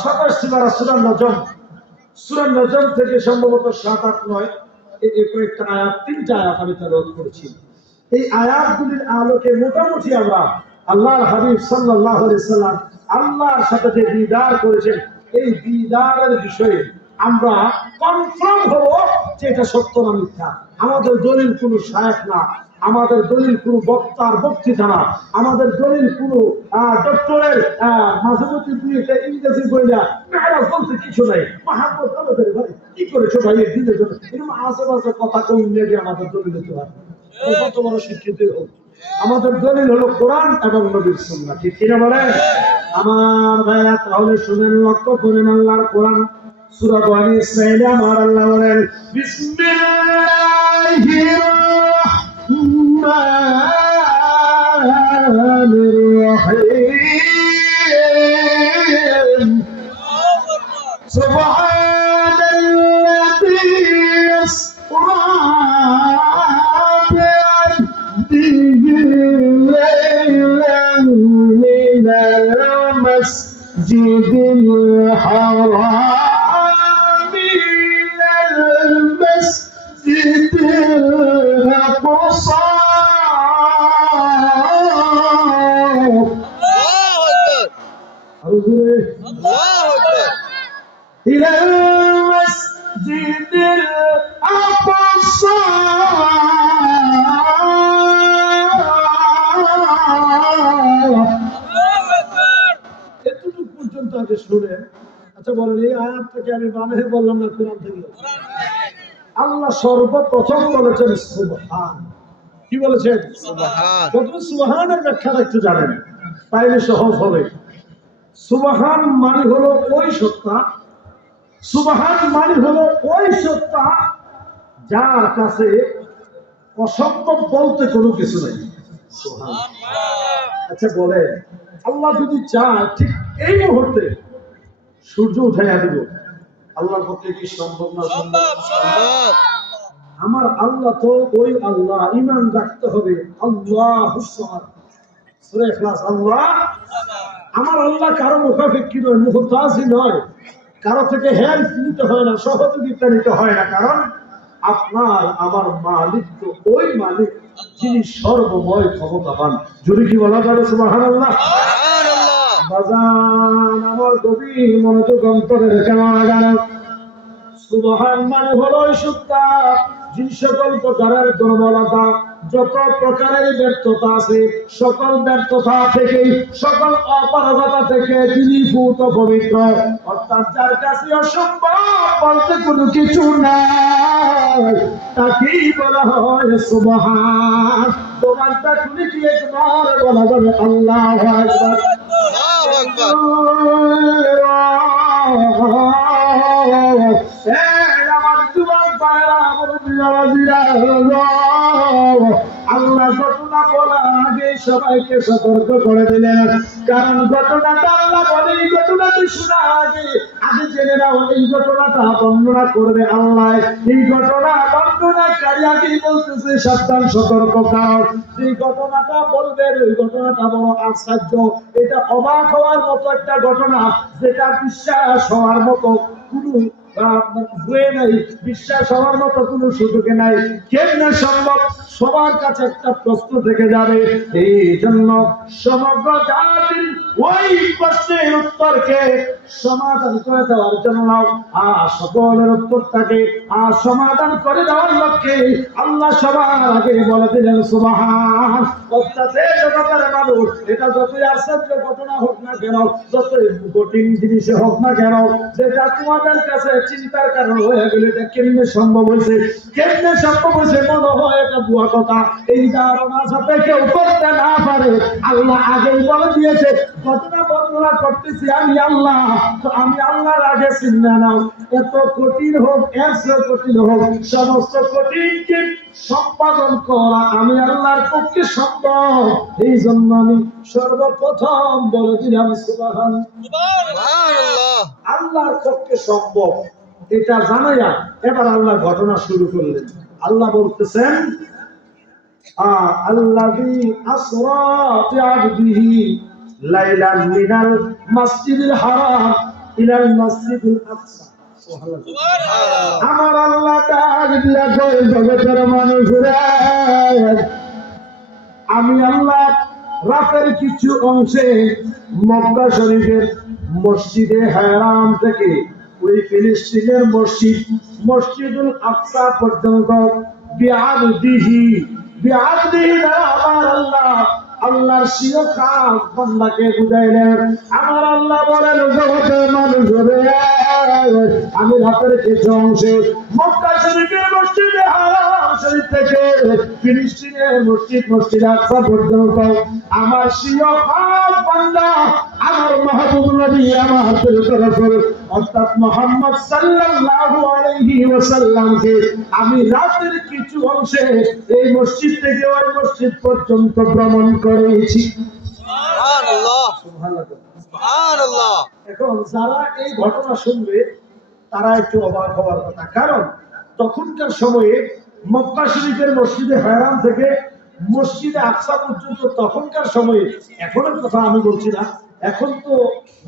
27 সিফারা সূরা নজম থেকে সম্ভবত 7, 8, 9 এই কয়েকটা আয়াত, 3টা আয়াত আমি তেলাওয়াত করেছি। এই আয়াতগুলির আলোকে মোটামুটি আমরা আল্লাহর হাবিব সাল্লাল্লাহু আলাইহি সাল্লাম আল্লাহর সাথে যে দিদার করেছেন, এই দিদারের বিষয়ে আমরা কনফার্ম হব যে এটা সত্য না মিথ্যা। আমাদের দলিল কোনো শায়েখ না, আমাদের দলিল কোনো বক্তার বক্তৃতা না, আমাদের দলিল কোনো ডক্টরের মাঝামতি দুইটা ইংরেজি বইলা মেরাজ বলতে কিছু নাই। মাহমুদ আমাদের ভাই কি করেছো ভাই এই দিনের জন্য এরকম আশেপাশে কথা কম নিয়ে আমাদের দলিল হতে পারে, কত বড় শিক্ষিত হোক, আমাদের দলিল হলো কোরআন এবং নবীর সুন্নাহ। ঠিক কিনা বলেন আমার ভাইরা? তাহলে শুনেন, লক্ষ্য করেন আল্লাহর কোরআন সূরা বনী ইসরাঈল আমার আল্লাহ বলেন, বিসমিল্লাহির রহমানির রহিম, সুবহানাল্লাযী ইয়াসরা المسجد الحرام إلى المسجد বলেন, এই আয়াত থেকে আমি বানিয়ে বললাম না, কোরআন থেকে। আল্লাহ সর্বপ্রথম বলেছেন সুবহান। কি বলেছেন? সুবহান। প্রথমে সুবহানের ব্যাখ্যাটা একটু জানেন, তাইলে সহজ হবে। সুবহান মানে হলো ওই সত্তা, সুবহান মানে হলো ওই সত্তা যার কাছে অসম্ভব বলতে কোনো কিছু নেই। আচ্ছা বলে, আল্লাহ যদি চায় ঠিক এই মুহূর্তে সূর্য উঠাইয়া দিব, আল্লাহর পক্ষে কি সম্ভব না? সম্ভব। আমার আল্লাহ তো ওই আল্লাহ, ঈমান রাখতে হবে। আল্লাহুস সামাদ, সূরা ইখলাস। আল্লাহ, আমার আল্লাহ কারো মুখাপেক্ষী নয়, মুহতাজি নয়, কারো থেকে হেল্প নিতে হয় না, সহযোগিতা নিতে হয় না। কারণ আপনার আমার মালিক তো ওই মালিক যিনি সর্বময় ক্ষমতাবান। যদি কি বলা যাবে সুবহানাল্লাহ? বাজান আমার গভীর মনোযোগ অন্তরে রেখে মারা গেল। সুবহান মানে হলো সত্তা যিনি সকল প্রকারের দুর্বলতা, যত প্রকারের ব্যর্থতা আছে, সকল ব্যর্থতা থেকে, সকল অপারগতা থেকে তিনি ভূত পবিত্র। অর্থাৎ যার কাছে অসম্ভব বলতে কোনো কিছু নাই, তাকেই বলা হয় সুবহান। তোমারটা খুলে কি একবার বলা যাবে আল্লাহু আকবার? আল্লাহু আকবার। আমার যুবক ভাইরা, আল্লাহ ঘটনা বলার আগে সবাইকে সতর্ক করে দিলেন। কারণ ঘটনাটা আল্লাহ বলে, এই ঘটনাটি শোনার আগে আগে জেনে নাও এই ঘটনাটা বর্ণনা করবে আল্লাহ। এই ঘটনা বর্ণনাকারী আগেই বলতেছে সাবধান, সতর্ক। কারণ এই ঘটনাটা বলবেন, ওই ঘটনাটা বড় আশ্চর্য, এটা অবাক হওয়ার মতো একটা ঘটনা, যেটা বিশ্বাস হওয়ার মতো কোনো বিশ্বাস হওয়ার মতো কোনো সুযোগ নাই। কেমনে সম্ভব? সবার কাছে একটা প্রশ্ন থেকে যাবে। এই জন্য সমগ্র জাতির ওই প্রশ্নের উত্তরকে সমাধান করে দেওয়ার জন্য সকলের উত্তরটাকে সমাধান করে দেওয়ার লক্ষ্যে আল্লাহ সবার আগে বলে দিলেন সুবহান। অর্থাৎ জগতের মানুষ, এটা যতই আশ্চর্য ঘটনা হোক না কেন, যতই কঠিন জিনিস হোক না কেন, যেটা তোমাদের কাছে চিন্তার কারণ হয়ে গেলে, এটা কেমনে সম্ভব হয়েছে, কেমনে সম্ভব হয়েছে মনে হয় এটা বুয়া কথা, এই ধারণা যাতে কেউ করতে না পারে আল্লাহ আগেই বলে দিয়েছে। ঘটনা বর্ণনা করতেছি আমি আল্লাহ, তো আমি আল্লাহর আগে চিন্তা নাও। এত কঠিন হোক, এর কঠিন হোক, সমস্ত কঠিনকে সম্পাদন করা আমি আল্লাহর পক্ষে সম্ভব। এই জন্য আমি সর্বপ্রথম বলে দিলাম সুবহান। আল্লাহর পক্ষে সম্ভব এটা জানাইয়া এবার আল্লাহ ঘটনা শুরু করলেন। আল্লাহ বলতেছেন, আল্লাযী আসরা বিআবদিহি লাইলান মিনাল মাসজিদিল হারাম ইলাল মাসজিদিল আকসা। আমার আল্লাহ ডাক দিয়া কয়, জগতের মানুষরা, আমি আল্লাহ রাতের কিছু অংশে মক্কা শরীফের মসজিদে হারাম থেকে ওই ফিলিস্তিনের মসজিদ মসজিদুল আকসা পর্যন্ত বিআবদিহি দ্বারা আমার আল্লাহ আল্লাহর সিও খাস বান্দাকে বুঝাইলেন। আমার আল্লাহ বলেন, জগতের মানুষরে, আমি রাতের কিছু অংশে মক্কা শরীফের মসজিদে হারাম শরীফ থেকে ফিলিস্তিনের মসজিদ আকসা পর্যন্ত আমার সিও খাস বান্দা, আমার মাহবুব নবী, আমার রাসূল অর্থাৎ মুহাম্মদ সাল্লাল্লাহু আলাইহি ওয়াসাল্লামকে আমি রাতের কিছু অংশে এই মসজিদ থেকে ওই মসজিদ পর্যন্ত ভ্রমণ করেছি। সুবহানাল্লাহ, সুবহানাল্লাহ। এখন যারা এই ঘটনা শুনবে তারা একটু অবাক হওয়ার কথা। কারণ তখনকার সময়ে মক্কা শরীফের মসজিদে হারাম থেকে মসজিদে আকসা পর্যন্ত, তখনকার সময়ে, এখনের কথা আমি বলছি না, এখন তো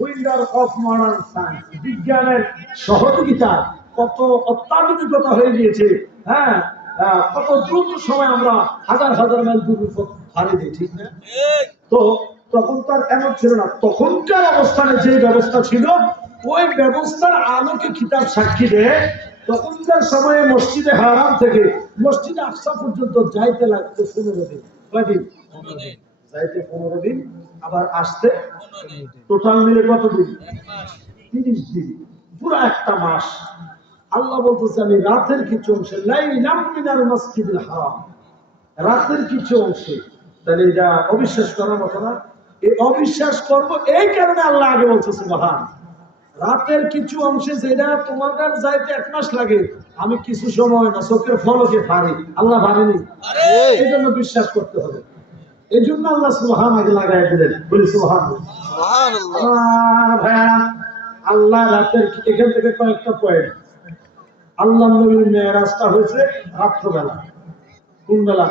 উইন্ডার অফ মডার্ন সায়েন্স, বিজ্ঞানের সহযোগিতা কত অত্যাধুনিকতা হয়ে গিয়েছে। হ্যাঁ, কত দ্রুত সময় আমরা হাজার হাজার মাইল দূর হারিয়ে দিই, ঠিক না? তো তখন তো আর এমন ছিল না। তখনকার অবস্থানে যে ব্যবস্থা ছিল, ওই ব্যবস্থার আলোকে কিতাব সাক্ষী দেয়, তখনকার সময়ে মসজিদে হারাম থেকে মসজিদে আকসা পর্যন্ত যাইতে লাগতো 15 দিন। কয়দিন? 15 দিন। যাইতে 15 দিন, আবার আসতে টোটাল মিলে কত দিন? 30 দিন। পুরো একটা মাস। আল্লাহ বলতেছে আমি রাতের কিছু অংশে লাইলাম মিনাল মসজিদুল হারাম, রাতের কিছু অংশে। তাহলে এটা অবিশ্বাস করার মতো না? এই অবিশ্বাস করব এই কারণে আল্লাহ আগে বলছে সুবহান। রাতের কিছু অংশে যেটা তোমার যাইতে 1 মাস লাগে, আমি কিছু সময় না চোখের ফলকে পারি, আল্লাহ পারেনি। এই জন্য বিশ্বাস করতে হবে। এই জন্য আল্লাহ সুবহান আগে লাগাই দিলেন। বলি সুবহান। আল্লাহ রাতের এখান থেকে কয়েকটা পয়েন্ট। আল্লাহ নবীর মেরাজটা হয়েছে রাত্রবেলা। কোন বেলা?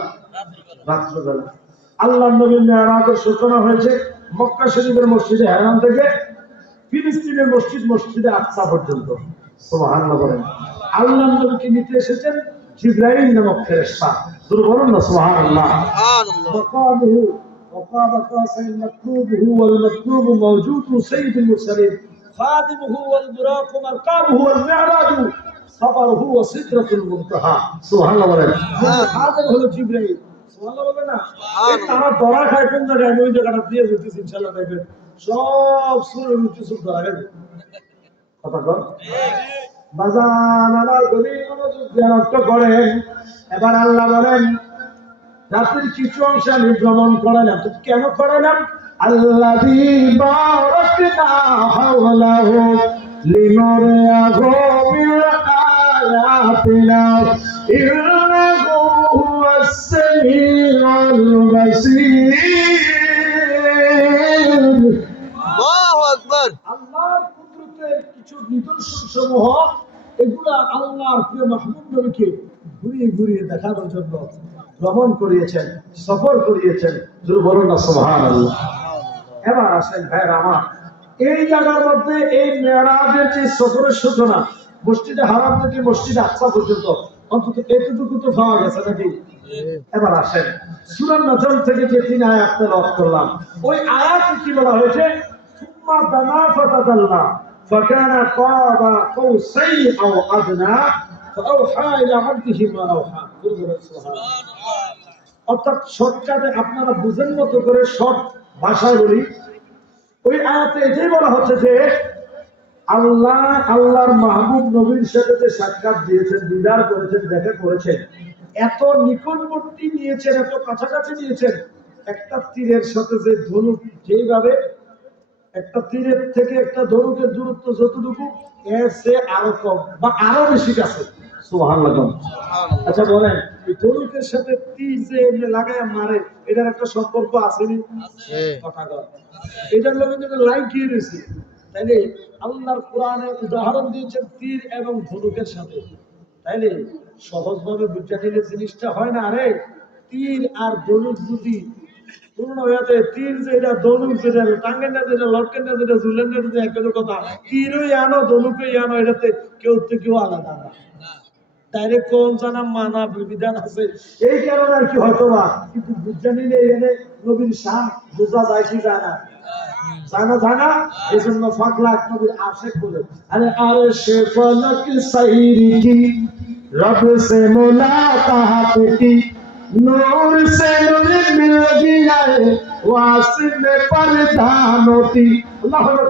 রাত্রবেলা। আল্লাহ নবীর মেরাজের সূচনা হয়েছে মক্কা শরীফের মসজিদে হারাম থেকে ফিলিস্তিনের মসজিদে আকসা পর্যন্ত। সুবহানাল্লাহ বলেন। আল্লাহ নবীকে নিতে এসেছেন জিবরাইল নামক ফেরেশতা। বলুন না সুবহানাল্লাহ। মাকামুহু وقاب قاسين مطلوبه والمطلوب موجود سيد المرسلين خادمه والبراق مرقامه والمعراج صبره وسدرة المنتهى সুবহানাল্লাহ বলেন। খাদেম হলো জিবরাইল। সুবহানাল্লাহ বলেন না? এই তারা ধরা খায় কোন জায়গায়, ওই জায়গাটা দিয়ে যেতেছি ইনশাআল্লাহ দেখবেন সব সুরের কিছু ধরা গেছে। কথা কর বাজান আমার গভীর মনোযোগ দিয়ে লক্ষ করেন। এবার আল্লাহ বলেন রাতের কিছু অংশ আমি ভ্রমণ করালাম। তো কেন করালাম? আল্লাযী বারাকনা হাওলাহু লিনুরিয়াহু মিন আয়াতিনা ইন্নাহু হুয়াস সামিউল বাসীর। আল্লাহু আকবার। আল্লাহর কুদরতের কিছু নিদর্শন সমূহ, এগুলা আল্লাহর প্রিয় মাহবুব নবীকে ঘুরিয়ে ঘুরিয়ে দেখানোর জন্য ভ্রমণ করিয়েছেন, সফর করিয়েছেন। বলুন না সুবহানাল্লাহ। এবার আসেন ভাইরা আমার, এই জায়গার মধ্যে এই মেরাজের যে সফরের সূচনা মসজিদে হারাম থেকে মসজিদে আকসা পর্যন্ত, অন্তত এতটুকু তো পাওয়া গেছে নাকি? এবার আসেন সূরা নাজম থেকে যে 3 আয়াত তেলাওয়াত করলাম, ওই আয়াতে কি বলা হয়েছে? সুম্মা দানা ফাতাদাল্লা ফাকানা কাবা কাউসাইন আও আদনা ফাআওহা ইলা আবদিহি মা আওহা। অর্থাৎ শর্টকাটে আপনারা বুঝেন মতো করে শর্ট ভাষায় বলি, ওই আয়াতে এটাই বলা হচ্ছে যে আল্লাহর মাহবুব নবীর সাথে যে সাক্ষাৎ দিয়েছেন, দিদার করেছেন, দেখা করেছেন, এত নিকটবর্তী নিয়েছেন, এত কাছাকাছি নিয়েছেন। একটা তীরের সাথে যে ধনুক, যেইভাবে একটা তীরের থেকে একটা ধনুকের দূরত্ব যতটুকু, এর চেয়ে আরো কম বা আরো বেশি কাছে। সুবহানাল্লাহ। আচ্ছা বলেন, এই ধনুকের সাথে তীর যে এমনি লাগায় মারে, এটার একটা সম্পর্ক আসেনি? কথা বল। এটার লগে যেটা লাগিয়ে রয়েছে, তাইলে আল্লাহর কোরআনে উদাহরণ দিয়েছেন তীর এবং ধনুকের সাথে। তাইলে সহজভাবে বুঝতে গেলে জিনিসটা হয় না। আরে তীর আর ধনুক যদি পূর্ণ হয়ে যায়, তীর যেটা ধনুক যেটা টাঙ্গেন না, যেটা লটকেন না, যেটা ঝুলেন না, যেটা একটা কথা, তীরই আনো ধনুকই আনো, এটাতে কেউ আলাদা না। ডাইরেক্ট কোন জানা মানা বিধান আছে, এই কারণে আর কি হয়তো বা, কিন্তু বুঝতে নিলে এখানে নবীর শান বোঝা যায় কি যায় না? জানা এই জন্য ফাকলা নবীর আশেক বলে, আরে সে ফলক সাইরি কি রব সে মুলাকাত কি नूर से नूर मिल गया है वासिल में परदान होती। अल्लाह अकबर।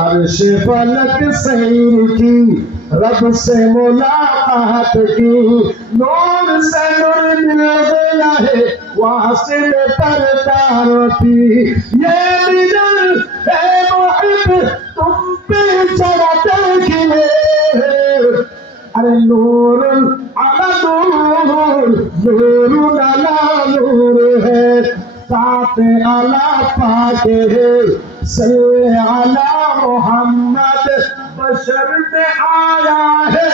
अर्श फलक सैर की रब से मुलाकात की नूर से नूर मिल गया है वासिल में परदान होती। ये मिलन है मुहिब तुम पे चढ़ा देखिए, अरे नूर आला नूर नूर आला नूर है साथ आला पाके है सल्ले आला मोहम्मद बशर में आया है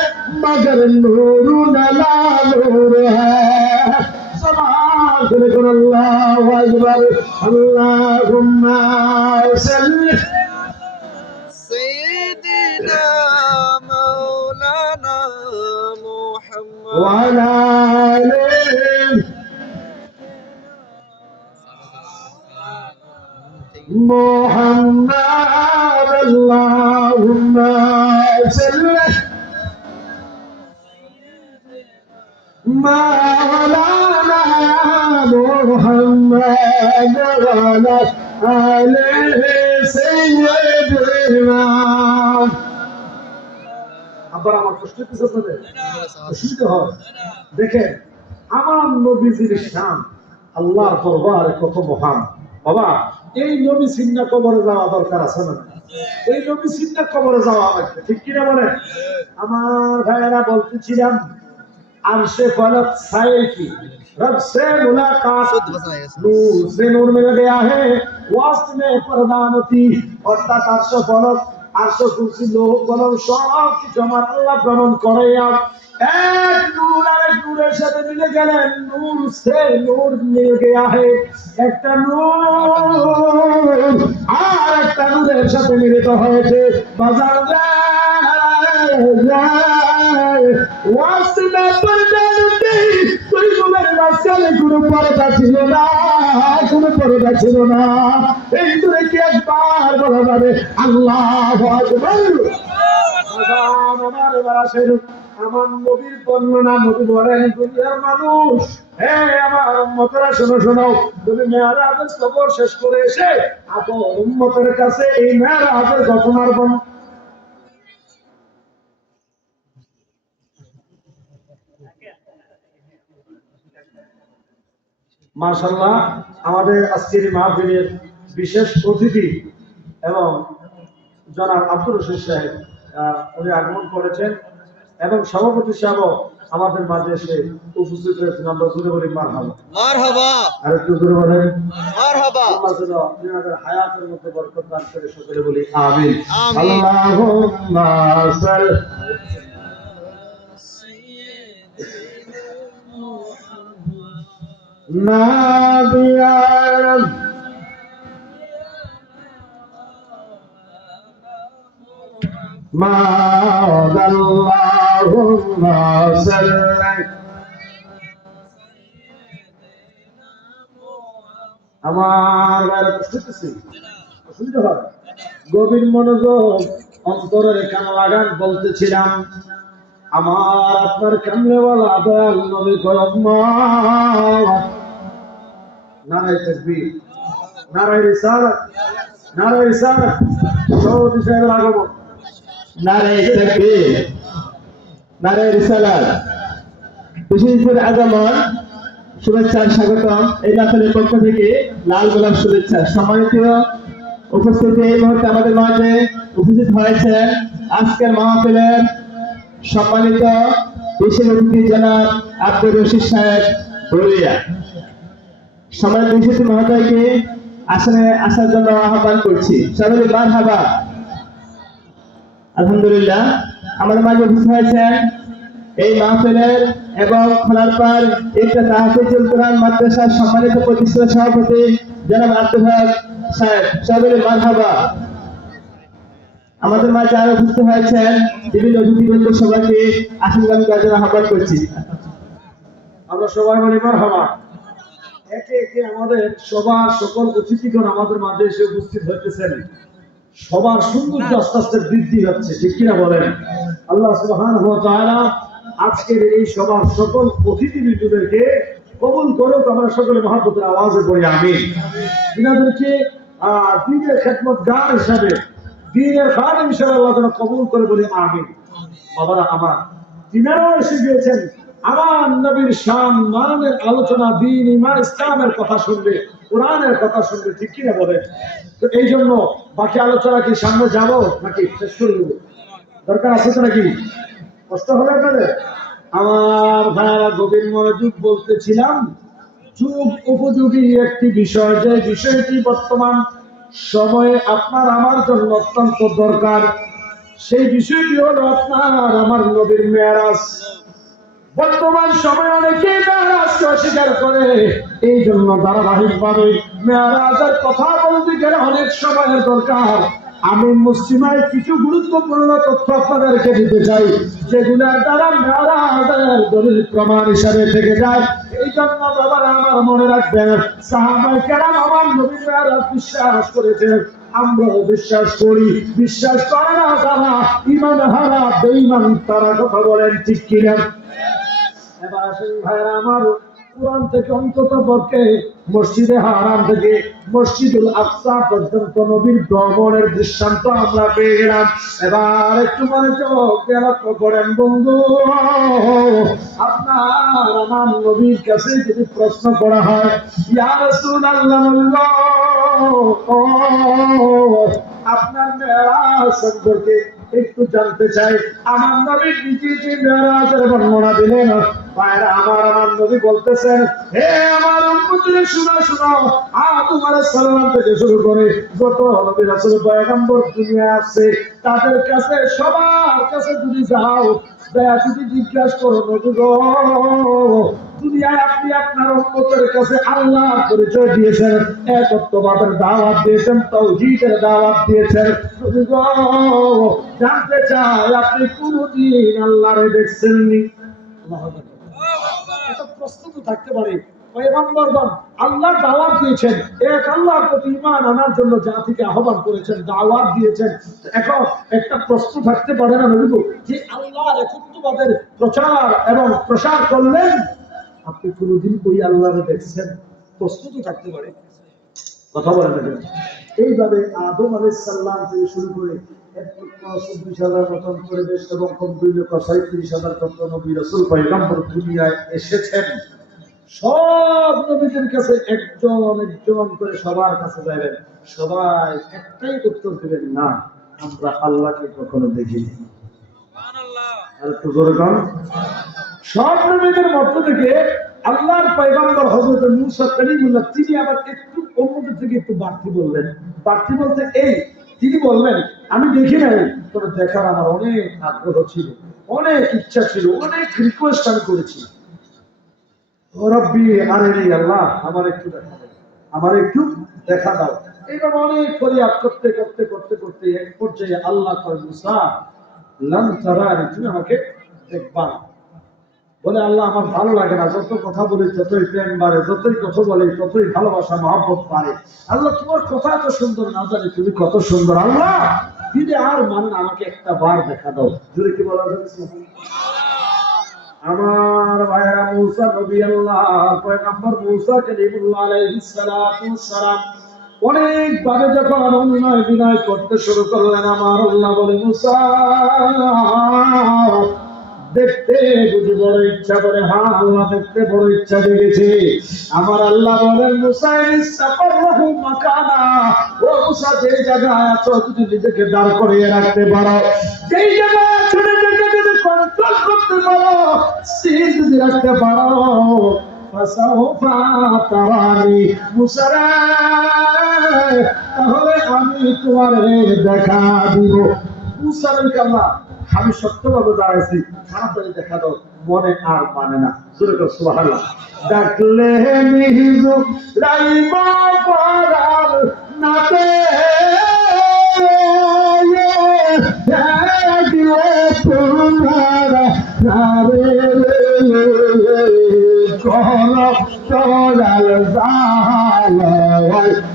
मगर नूर आला नूर है। सुभान अल्लाहु अकबर। अल्लाहुम्मा सल्ली सय्यिदना मौलाना وعلى محمد اللهم صل مولانا محمد وعلى آله سيدنا আবার আমার কষ্ট হচ্ছে আপনাদের অসুবিধা হয় দেখেন আমার নবীজির শান আল্লাহর দরবারে কত মহান বাবা এই নবী সিন্না কবরে যাওয়া দরকার আছে না এই নবী সিন্না কবরে যাওয়া লাগবে ঠিক কিনা বলেন আমার ভাইয়েরা বলতেছিলাম আরশে फलक साए की रब से मुलाकात नूर से नूर मिल गया है वास्त में प्रधानती অর্থাৎ আরশে फलक আরশে কুরসি লৌহ কলম সব কিছু আমার আল্লাহ ভ্রমণ করে এক নূর আরেক নূরের সাথে মিলে গেলেন নূর সে নূর মিল গয়া है একটা নূর আর একটা নূরের সাথে মিলিত হয়েছে বাজার কোনো পর্দা ছিল না এই দূরে কি একবার বলা যাবে আল্লাহু আকবার আমার নবীর বর্ণনা নবী বলেন দুনিয়ার মানুষ হে আমার উম্মতেরা শোনো শোনো তুমি মেরাজের সফর শেষ করে এসে আপন উম্মতের কাছে এই মেরাজের ঘটনার মাশাআল্লাহ আমাদের আজকের মাহফিলের বিশেষ অতিথি এবং জনাব আব্দুর রশিদ সাহেব উনি আগমন করেছেন এবং সভাপতি সাহেব আমাদের মাঝে এসে উপস্থিত হয়েছেন আমরা জোরে বলি মারহাবা আর একটু জোরে বলেন মারহাবা আল্লাহ যেন আপনাদের হায়াতের মধ্যে বরকত দান করে সকলে বলি আমিন আল্লাহুম্মা নাবিয়ার মাদাল্লাহুম্মা সাল্লি আমার বাইরে বুঝতেছি অসুবিধা হয় গভীর মনোযোগ অন্তরের কান লাগান বলতেছিলাম আমার আপনার কামলে বলা দয়াল নবী নারায় তাকবীর নারায় রিসালাত সভাপতি সাহেবের আগমন নারায় তাকবীর নারায় রিসালাত বিশেষের আগমন শুভেচ্ছা স্বাগতম এই নাচের পক্ষ থেকে লাল গোলাপ শুভেচ্ছা সম্মানিত উপস্থিতি এই মুহূর্তে আমাদের মাঝে উপস্থিত হয়েছেন আজকের মাহফিলের সম্মানিত বিশেষ অতিথি জনাব আব্দুর রশিদ সাহেব বড়ুইয়া সম্মানিত বিশেষ মহোদয়কে আসনে আসার জন্য আহ্বান করছি সবাই মারহাবা আলহামদুলিল্লাহ আমাদের মাঝে উপস্থিত হয়েছেন এই মাহফিলের এবং খোলারপাড় তাহফিজুল কোরআন মাদ্রাসার সম্মানিত প্রতিষ্ঠাতা সভাপতি জনাব আব্দুল হক সাহেব সবাই মারহাবা আমাদের মাঝে আরো উপস্থিত হয়েছেন বিভিন্ন অতিথিবৃন্দ সবাইকে আসনগামী করার জন্য আহ্বান করছি আমরা সবাই বলি মারহাবা একে একে আমাদের সবার সকল অতিথিগণ আমাদের মাঝে এসে উপস্থিত হতেছেন সবার সৌন্দর্য আস্তে আস্তে বৃদ্ধি হচ্ছে ঠিক কিনা বলেন আল্লাহ সুবহানাহু ওয়া তাআলা আজকের এই সবার সকল অতিথিবৃন্দদেরকে কবুল করুক আমরা সকলে মহব্বতের আওয়াজে পড়ি আমিন যিনাদেরকে দ্বীনের খেদমতগার হিসাবে দ্বীনের খাদেম হিসাবে আল্লাহ যেন কবুল করে বলি আমিন বাবারা আমার তিনারাও এসে গিয়েছেন আমার নবীর শান মানের আলোচনা দ্বীন ঈমান ইসলামের কথা শুনবে কোরআনের কথা শুনবে ঠিক কিনা বলে তো এই জন্য বাকি আলোচনা কি সামনে যাব নাকি শেষ করে দেবো দরকার আছে তো নাকি কষ্ট হবে আপনাদের আমার ভাইয়ারা গভীর মনোযোগ বলতেছিলাম যুগ উপযোগী একটি বিষয় যে বিষয়টি বর্তমান সময়ে আপনার আমার জন্য অত্যন্ত দরকার সেই বিষয়টি হলো আপনার আমার নবীর মেরাজ বর্তমান সময়ে অনেকে মেরাজকে অস্বীকার করে এই জন্য ধারাবাহিকভাবে মেরাজের কথা বলতে গেলে অনেক সময়ের দরকার আমি মুসলিমায় কিছু গুরুত্বপূর্ণ তথ্য আপনাদেরকে দিতে চাই যেগুলোর দ্বারা মেরাজের দলিল প্রমাণ হিসাবে থেকে যায় এই জন্য বাবার আমার মনে রাখবেন সাহাবায়ে কেরাম আমার নবীর মেরাজ বিশ্বাস করেছেন আমরাও বিশ্বাস করি বিশ্বাস করে না যারা ঈমান হারা বেঈমান তারা কথা বলেন ঠিক কিনা এবার আসেন ভাইরা আমার কোরআন থেকে অন্তত পক্ষে মসজিদে হারাম থেকে মসজিদুল আকসা পর্যন্ত নবীর ভ্রমণের দৃষ্টান্ত আমরা পেয়ে গেলাম। এবার একটু মনোযোগ দিয়ে লক্ষ্য করেন বন্ধু, আপনার আমার নবীর কাছে যদি প্রশ্ন করা হয়, ইয়া রাসূলুল্লাহ, আপনার মেরাজ সম্পর্কে একটু জানতে চাই। আমার নবী নিজে যে মেরাজের বর্ণনা দিলেন, আমার নবী বলতেছেন, হে আমার উম্মতরা শুনো শুনো, আদম আলাইহিস সালাম থেকে শুরু করে যত নবী রাসূল পয়গম্বর দুনিয়ায় আসছে তাদের কাছে সবার কাছে যদি যাও, দয়া যদি জিজ্ঞাসা করো, নবী গো, দুনিয়ায় আপনি আপনার উম্মতের কাছে আল্লাহর পরিচয় দিয়েছেন, একত্ববাদের দাওয়াত দিয়েছেন, তাওহীদের দাওয়াত দিয়েছেন, নবী গো, জানতে চাই আপনি কোনদিন আল্লাহরে দেখছেননি? আল্লাহু আকবার। এটা প্রস্তুত থাকতে পারে। পয়গম্বরগণ আল্লাহর দাওয়াত দিয়েছেন, এক আল্লাহর প্রতি ঈমান আনার জন্য জাতিকে আহ্বান করেছেন, দাওয়াত দিয়েছেন। এখন একটা প্রশ্ন থাকতে পারে না নবী যে আল্লাহর একত্ববাদের প্রচার এবং প্রসার করলেন, আপনি কোনদিন ওই আল্লাহরে দেখছেন? প্রস্তুত থাকতে পারে। কথা বলেন না। এইভাবে আদম আলাইহিস সালাম থেকে শুরু করে 1,24,000 মতন পরিবেশ এবং কমপক্ষে 37,000 নবী রাসূল পয়গম্বর দুনিয়ায় এসেছেন। সব নবীদের কাছে একজন একজন করে সবার কাছে যাবেন, সবাই একটাই উত্তর দেবেন, না আমরা আল্লাহকে কখনো দেখিনি। সব নবীদের মধ্য থেকে আল্লাহর পয়গম্বর হযরত মূসা কালিমুল্লাহ তিনি আবার একটু অন্যদের থেকে একটু বাড়তি বললেন। বাড়তি বলতে এই, তিনি বললেন, আমি দেখি নাই, তবে দেখার আমার অনেক আগ্রহ ছিল, অনেক ইচ্ছা ছিল, অনেক রিকোয়েস্ট আমি করেছি। ও রব্বি আরিনি, আল্লাহ আমার একটু দেখা দাও, আমার একটু দেখা দাও। এইভাবে অনেক ফরিয়াদ করতে করতে করতে করতে এক পর্যায়ে আল্লাহ কয়, মূসা লান তারানি, তুমি আমাকে দেখবা না। বলে, আল্লাহ আমার ভালো লাগে না, যত কথা বলি ততই প্রেম বাড়ে, যতই কথা বলি ততই ভালোবাসা মহব্বত বাড়ে। আল্লাহ তোমার কথা এত সুন্দর, না জানি তুমি কত সুন্দর। আল্লাহ যদি আর মানেন আমাকে একটা বার দেখা দাও। জুড়ে কি বলা যাচ্ছে? আমার ভাইরা মূসা নবী, আল্লাহ পয়গম্বর মূসা কালিমুল্লাহ আলাইহিস সালাতু ওয়াস সালাম অনেক ভাবে যখন অনুনয় বিনয় করতে শুরু করলেন, আমার আল্লাহ বলে, মূসা দেখতে বুঝি বড় ইচ্ছা করে? হ্যাঁ আল্লাহ দেখতে বড় ইচ্ছা জেগেছে। আমার আল্লাহ বলেন, মূসা ইসতাকরহু মাকানা, ও মূসা যে জায়গায় আছো যদি নিজেকে দাঁড় করিয়ে রাখতে পারো, যেই জায়গায় আছো নিজেকে যদি কন্ট্রোল করতে পারো, স্থির যদি রাখতে পারো, ফাসাউফা তারানি, মূসা রে, তাহলে আমি তোমারে দেখা দিব। মূসা নবী আল্লাহ, আমি সত্যভাবে দাঁড়াইছি, তাড়াতাড়ি দেখা দাও, মনে আর মানে না। জোরে করে সুবহানাল্লাহ। ডাকলে মিহিজু রাইব পারার নাতে, ডাকলে তোমার নারে কর তোরাল জাল,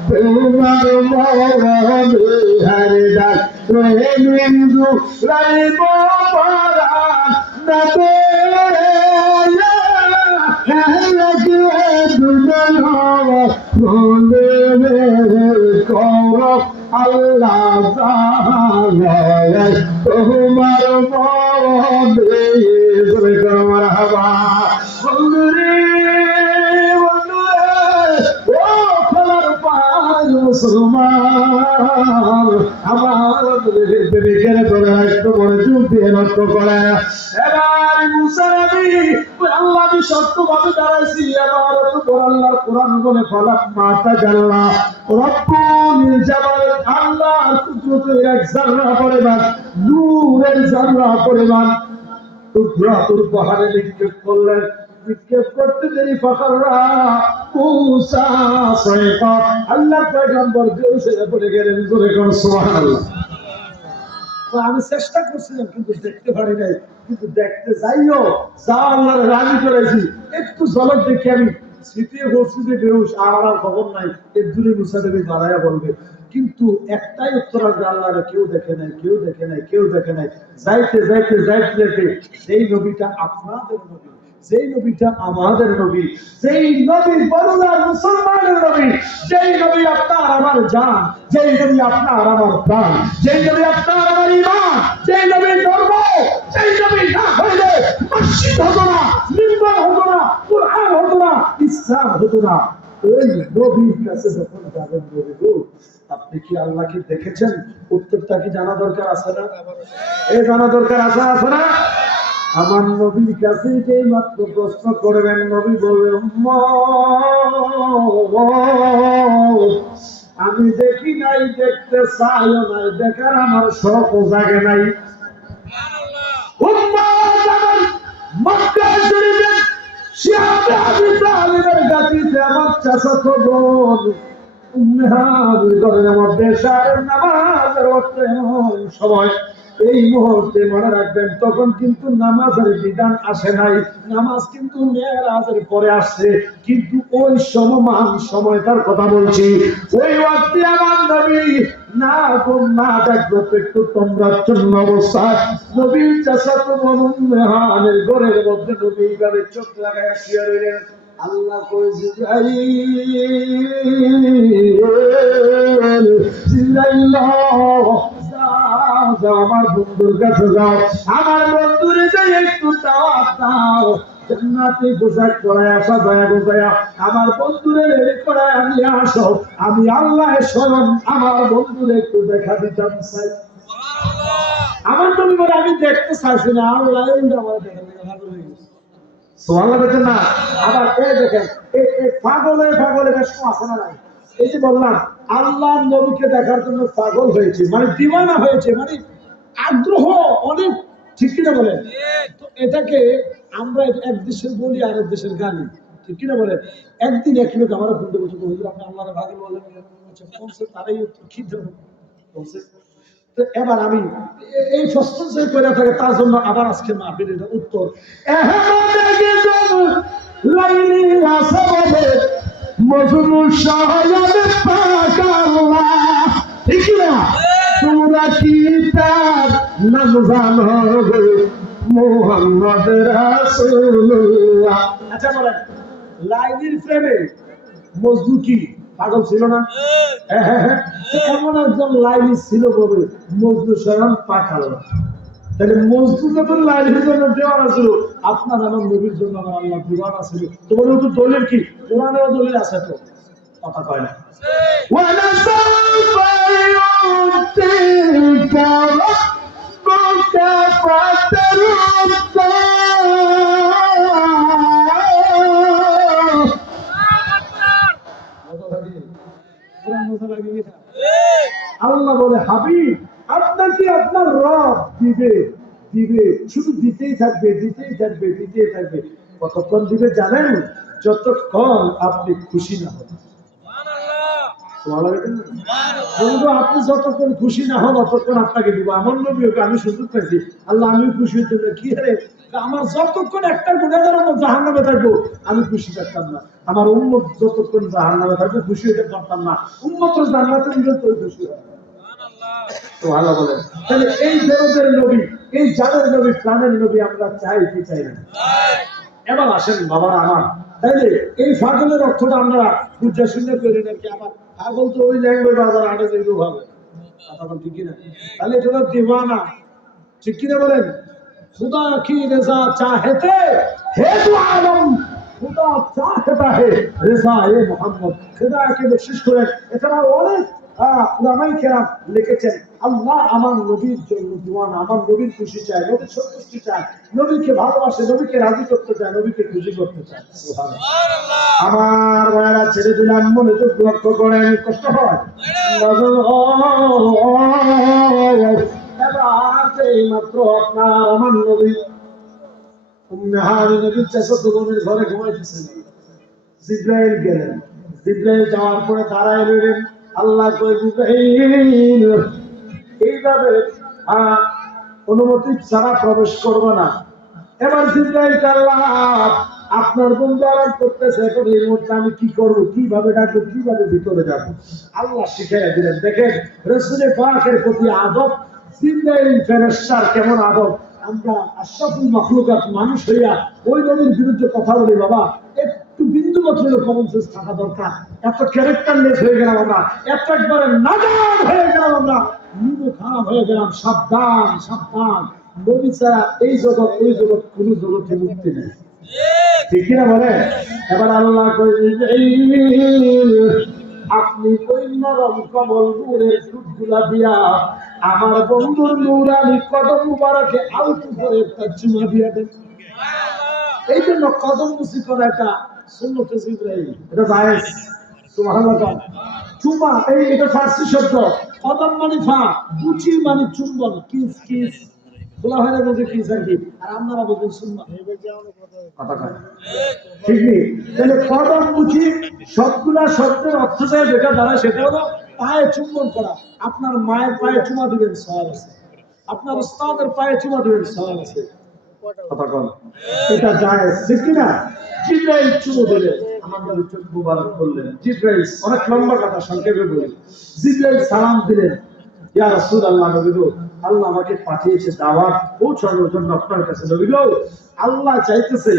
তোমার মরণে হারে ডাক মিহিজু রাইব পারার নাতে, আল্লাহ তোমার মারহাবা। বন্ধুরে বন্ধুরে, ও খোলার পাঁচ মুসলমান, আমার প্রেমিকের করে একটু বড় চুপ দিয়ে নষ্ট করে। এবার মূসা নবী আল্লাহ আমি সত্যভাবে দাঁড়াইছি, এবার তো আল্লাহর কোরআন বলে, ফলাক মাতা জাল্লা রব্বুল জালাল, আল্লাহর কুদরতের এক জাররা পরিমাণ, নূরের জাররা পরিমাণ টুকরাতুর পাহাড়ে নিক্ষেপ করলেন। নিক্ষেপ করতে দেরি ফাকাররা মূসা সাইফা, আল্লাহর পয়গম্বর বেহুশ হয়ে পড়ে গেলেন। জোরে করে সুবহানাল্লাহ। আমি চেষ্টা করছিলাম কিন্তু দেখতে পারি নাই, কিন্তু দেখতে যাইও যা আল্লাহর রাজি করেছি, একটু ঝলক দেখে আমি শীতে বসিতে বেহুশ, আর খবর নাই, এর দূরে মূসা নবী দাঁড়াইয়া বলবে। কিন্তু একটাই উত্তর আসবে, আল্লাহরে কেউ দেখে নাই, কেউ দেখে নাই, কেউ দেখে নাই। যাইতে যাইতে যাইতে যাইতে সেই নবীটা আপনাদের নবী, যেই নবীটা আমাদের নবী, যেই নবী বড়ুয়ার মুসলমানের নবী, যেই নবী আপনার আমার জান, যেই নবী আপনার আমার প্রাণ, যেই নবী আপনার আমার ঈমান, যেই নবীর ধর্ম, যেই নবী না হইলে মসজিদ হতো না, মিম্বার হতো না, কুরআন হতো না, ইসলাম হতো না। ওই নবীর কাছে যখন যাবেন নবী গো, আপনি কি আল্লাহকে দেখেছেন? উত্তরটা কি জানা দরকার আছে না? এই জানা দরকার আছে আছে না? আমার নবীর কাছে যে মাত্র প্রশ্ন করবেন, নবী বলবেন আমি দেখি নাই, দেখতে চাইও নাই, দেখার আমার শখ জাগে নাই। মক্কা শরীফের শিয়াবে আবি তালিবের গাতিতে আমার চাচাতো বোন উম্মে হাবিব করেন আমার দেশের নামাজের ওয়াক্ত এমন সময়, এই মুহূর্তে মনে রাখবেন তখন কিন্তু নামাজের বিধান আসে নাই, নামাজ কিন্তু মেরাজের পরে আসছে, কিন্তু ওই সমমান সময়টার কথা বলছি, ওই ওয়াক্তে আমার নবী না ঘুম না জাগ্রত একটু তোমরা চন্ন অবস্থায় নবীর চাচাতো বোন উম্মে হাবিবের ঘরের মধ্যে নবী এইভাবে চোখ লাগায় শুয়ে রইলেন। আল্লাহ কই জিবরাইল জিবরাইল যাও, আমার বন্ধুর কাছে যাও, আমার বন্ধুরে যাই একটু দাওয়াত দাও, জান্নাতি পোশাক পরে আসা দয়া গোজায়া আমার বন্ধুরে রেডি করে আমি আসো, আমি আল্লাহ স্বয়ং আমার বন্ধুরে একটু দেখা দিতাম চাই। আমার নবী বলে আমি দেখতে চাইছি না, আল্লাহ আমার দেখা ভালো হয়ে গেছে। সোয়াল্লা দেখেন না। আবার এই দেখেন এই পাগলে পাগলে বেশ আছে না নাই? এই যে বললাম আল্লাহ নবীকে দেখার জন্য পাগল হয়েছে, মানে দিওয়ানা হয়েছে, মানে আগ্রহ অনেক, ঠিক কিনা বলেন? তো এটাকে আমরা এক দেশের বলি আর এক দেশের গালি, ঠিক কিনা বলেন? একদিন এক লোক আমার ফোন করছে, হুজুর আপনি আল্লাহর ভাগে বলেন, তারাই কি ধরুন বলছে। তো এবার আমি এই সস্তেন যে করে থাকে তার জন্য আবার আজকে মাহফিলের উত্তর লাইলি আসবে মজনু শাহজাদে পাক আল্লাহ, ঠিক না? তোমরা কি তার নাম জানো মুহাম্মদ রাসূলুল্লাহ? আচ্ছা বলেন, লাইলির প্রেমে মজনু কি পাগল ছিল না? এমন একজন লাইলি ছিল বলে মজনু স্বয়ং পাক আল্লাহ। তাহলে মজনু যখন লাইলির জন্য দেওয়ানা ছিল, আপনার আমার নবীর জন্য আমার আল্লাহ দেওয়ানা ছিল। তোমার তো দলিল কি? কোরআনেও দলিল আছে, তো কথা কয় না। আল্লাহ বলে হাবিব আপনাকে আপনার রব দিবে দিবে, শুধু দিতেই থাকবে দিতেই থাকবে দিতেই থাকবে। কতক্ষণ দিবে জানেন? যতক্ষণ আপনি খুশি না হন। আপনি যতক্ষণ খুশি না হন ততক্ষণ আপনাকে দিব। আমার নবী আমি সুযোগ পাইছি, আল্লাহ আমি খুশি হইতে কি রে, আমার যতক্ষণ একটা গুণাগার জাহান্নামে থাকবো আমি খুশি থাকতাম না, আমার উম্মত যতক্ষণ জাহান্নামে থাকবো খুশি হইতে পারতাম না, উম্মত জান্নাতে দিলে তো খুশি হয়। তো ভালো বলেন, তাহলে এই দরদের নবী, এই জানের নবী, প্রাণের নবী আমরা চাই কি চাই না? এবার আসেন বাবারা আমার, তাইলে এই পাগলের অর্থটা আমরা বুঝা শুনে করি নাকি? আবার পাগল তো ওই ল্যাঙ্গুয়েজ বাজার আটে যেগুলো ভাবে, কথা ঠিক কিনা? তাহলে এটা তো দিওয়ানা, ঠিক কিনা বলেন? खुदा की रजा चाहते है तो आलम, खुदा चाहता है रजा ए मोहम्मद। खुदा के बख्शिश করেন। এছাড়া অনেক উলামায়ে কেরাম লিখেছেন আল্লাহ আমার নবীর জন্য দিওয়ানা, আমার নবীর খুশি চায়, নবীর সন্তুষ্টি চায়, নবীকে ভালোবাসে, নবীকে রাজি করতে চায়, নবীকে খুশি করতে চায়। সুবহানাল্লাহ। আমার ভাইরা ছেড়ে দিলাম, মনে তো লক্ষ্য করেন কষ্ট হয়। মাত্র আপনার আমার নবী উম্মে হাবিব নবীর চাচাতো বোনের ঘরে ঘুমাইতেছেন, জিবরাইল গেলেন। জিবরাইল যাওয়ার পরে দাঁড়ায় রইলেন। আল্লাহ কই জিবরাইল এইভাবে অনুমতি ছাড়া প্রবেশ করবে না। এবার জিবরাইল আল্লাহ আপনার বন্ধু আরাম করতেছে, এখন এই মুহূর্তে আমি কি করবো, কিভাবে ডাকবো, কিভাবে ভিতরে যাবো? আল্লাহ শিখাইয়া দিলেন। দেখেন রাসূলে পাকের প্রতি আদব জিবরাইল ফেরেশতার কেমন আদব, আমরা আশরাফুল মাখলুকাত মানুষ হইয়া ওই নবীর বিরুদ্ধে কথা বলি, বাবা একটু বিন্দু মাত্র কমন সেন্স থাকা দরকার। এত ক্যারেক্টারলেস হয়ে গেলাম আমরা, এত একবারে নাজান হয়ে গেলাম আমরা, নিমু খারাপ হয়ে গেলাম। সাবধান সাবধান, নবী ছাড়া এই জগৎ ওই জগৎ কোন জগতে মুক্তি নেই, ঠিক কিনা বলে? এবার আল্লাহ আপনি ওই নরম কমল নূরের টুকগুলা দিয়া আমার বন্ধুর নূরানি কদম মুবারকে আলতু করে একটা চুমা দিয়া দেন। এই জন্য কদম মুসি করা একটা সুন্নতে জিবরাইল, এটা জায়েজ। সুবহানাল্লাহ। চুমা এটা ফার্সি শব্দ। কদম মানে ফা, বুচি মানে চুম্বন, কিস কিস বলা হয় না, বুঝে কিস আর কি, আর আপনারা বুঝেন সুম্মা। ঠিক নেই? তাহলে কদম বুচি সবগুলা শব্দের অর্থ যেটা দাঁড়ায় সেটা হলো পায়ে চুম্বন করা। আপনার মায়ের পায়ে চুমা দিবেন, সওয়াব আছে। আপনার উস্তাদের পায়ে চুমা দিবেন, সওয়াব আছে। এটা জায়েজ, ঠিক কিনা? জিবরাইল চুমু দিলেন, আমাদের চোখ মুবারক করলেন। জিবরাইল অনেক লম্বা কথা, সংক্ষেপে বলি। জিবরাইল সালাম দিলেন, ইয়া রাসূলুল্লাহ, নবী গো, আল্লাহ আমাকে পাঠিয়েছে দাওয়াত পৌঁছানোর জন্য আপনার কাছে। নবী গো, আল্লাহ চাইতেছে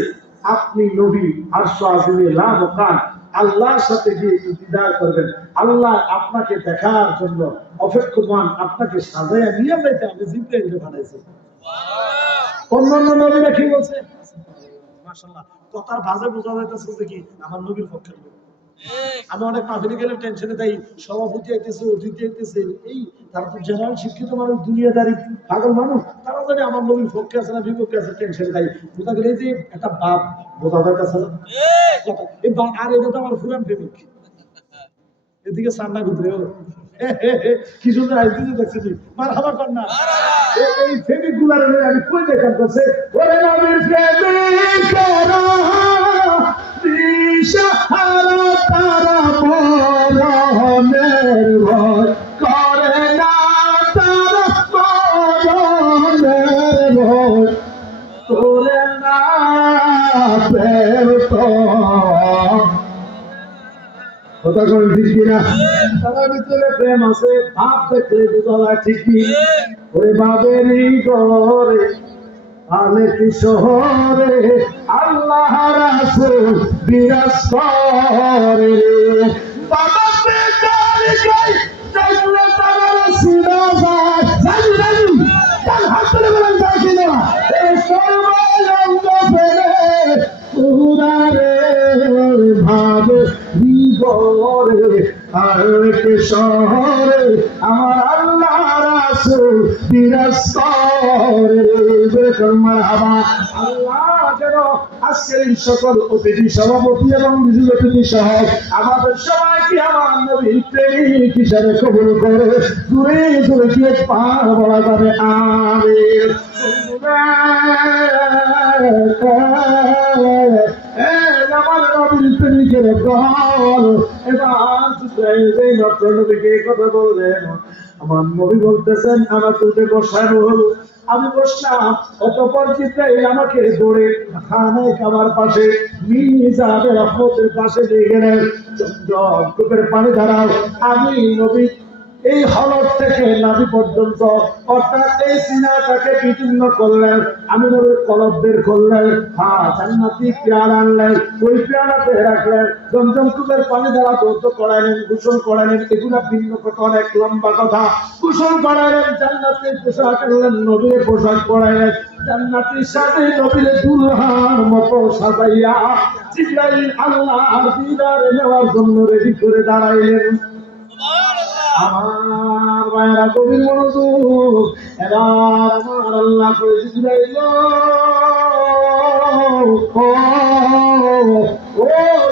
আপনি নবী আরশ আজিমে লা মুকান আল্লাহর সাথে গিয়ে একটু দিদার করবেন। আল্লাহ আপনাকে দেখার জন্য অপেক্ষমান, আপনাকে সাজায়া নিয়ে যাইতে আমি জিবরাইলকে পাঠাইছি। অন্যান্য নবীরা কি বলছে? মাশাআল্লাহ, কথার ভাষা বোঝা যাইতেছে যে কি আমার নবীর পক্ষের লোক। আমি অনেক মাহফিলে গেলে টেনশনে তাই সভাপতি আইতেছে, অতিথি আইতেছে, এই তারা তো জেনারেল শিক্ষিত মানুষ, দুনিয়াদারি পাগল মানুষ, তারা জানে আমার নবীর পক্ষে আছে না বিপক্ষে আছে, টেনশনে তাই বোঝা গেলে যে একটা বাপ বোঝা যাইতেছে না। আর এটা তো আমার পুরান প্রেমিক, এদিকে সান্না ঘুরে কি সুন্দর আইতেছে, দেখছি মারহাবা কন্যা। এই প্রেমিক গুলার আমি কই দেখান করছে, ওরে নবীর প্রেমিক দিশাহারা তারা মরণের ভয় করে না, তারা মরণের ভয় করে না, প্রেম কথা কই ঠিক কিনা? তার ভিতরে প্রেম আছে, ভাব দেখলে বোঝা যায়, ঠিক কি? ওই বাবেরই ঘরে আলে কি শহরে আল্লাহ রাসূল বিরাজ করে, বাবা বেকার গায় যাইলে তার সিনা যায়, জানি জানি তার হাতে বলেন যায় কিনা, এই সর্বলঙ্গ ফেলে পুরারে ভাবে ঘরে আলে কি শহরে আমার আল্লাহ রাসূল বিরাজ করে। আল্লাহ যেন আজকের এই সকল অতিথি সভাপতি এবং বিজয়ী অতিথি সহ আমাদের সবাইকে আমার নবীর প্রেমিক হিসাবে কবুল করে দূরে দূরে গিয়ে পার বলা যাবে আমিন। আমার নবীর প্রেমিকের দল এবার নবীকে কথা বললেন। আমার নবী বলতেছেন আমার তুলতে বসানো হলো, আমি বসলাম, অতঃপর জিবরাইল আমাকে ধরে খানায় কাবার পাশে মিজানের রহমতের পাশে নিয়ে গেলেন। চোখের পানি দাঁড়াও, আমি নবী এই হলক থেকে নাভি পর্যন্ত অর্থাৎ এই সিনাটাকে বিচ্ছিন্ন করলেন, আমি নবীর কলব বের করলেন, জান্নাতি পেয়ার আনলেন, ওই পেয়ারাতে রাখলেন, জমজম কূপের পানি দ্বারা ধৌত করাইলেন, গোসল করাইলেন। এগুলা ভিন্ন কথা, অনেক লম্বা কথা। গোসল করাইলেন, জান্নাতের পোশাক আনলেন, নবীর পোশাক পরাইলেন, জান্নাতের সাথে নবীর দুলহার মতো সাজাইয়া জিবরাইল আল্লাহর দিদার নেওয়ার জন্য রেডি করে দাঁড়াইলেন। আমার ভাইরা গভীর মনোযোগ, এবার আমার আল্লাহ করে জিবরাইল, ও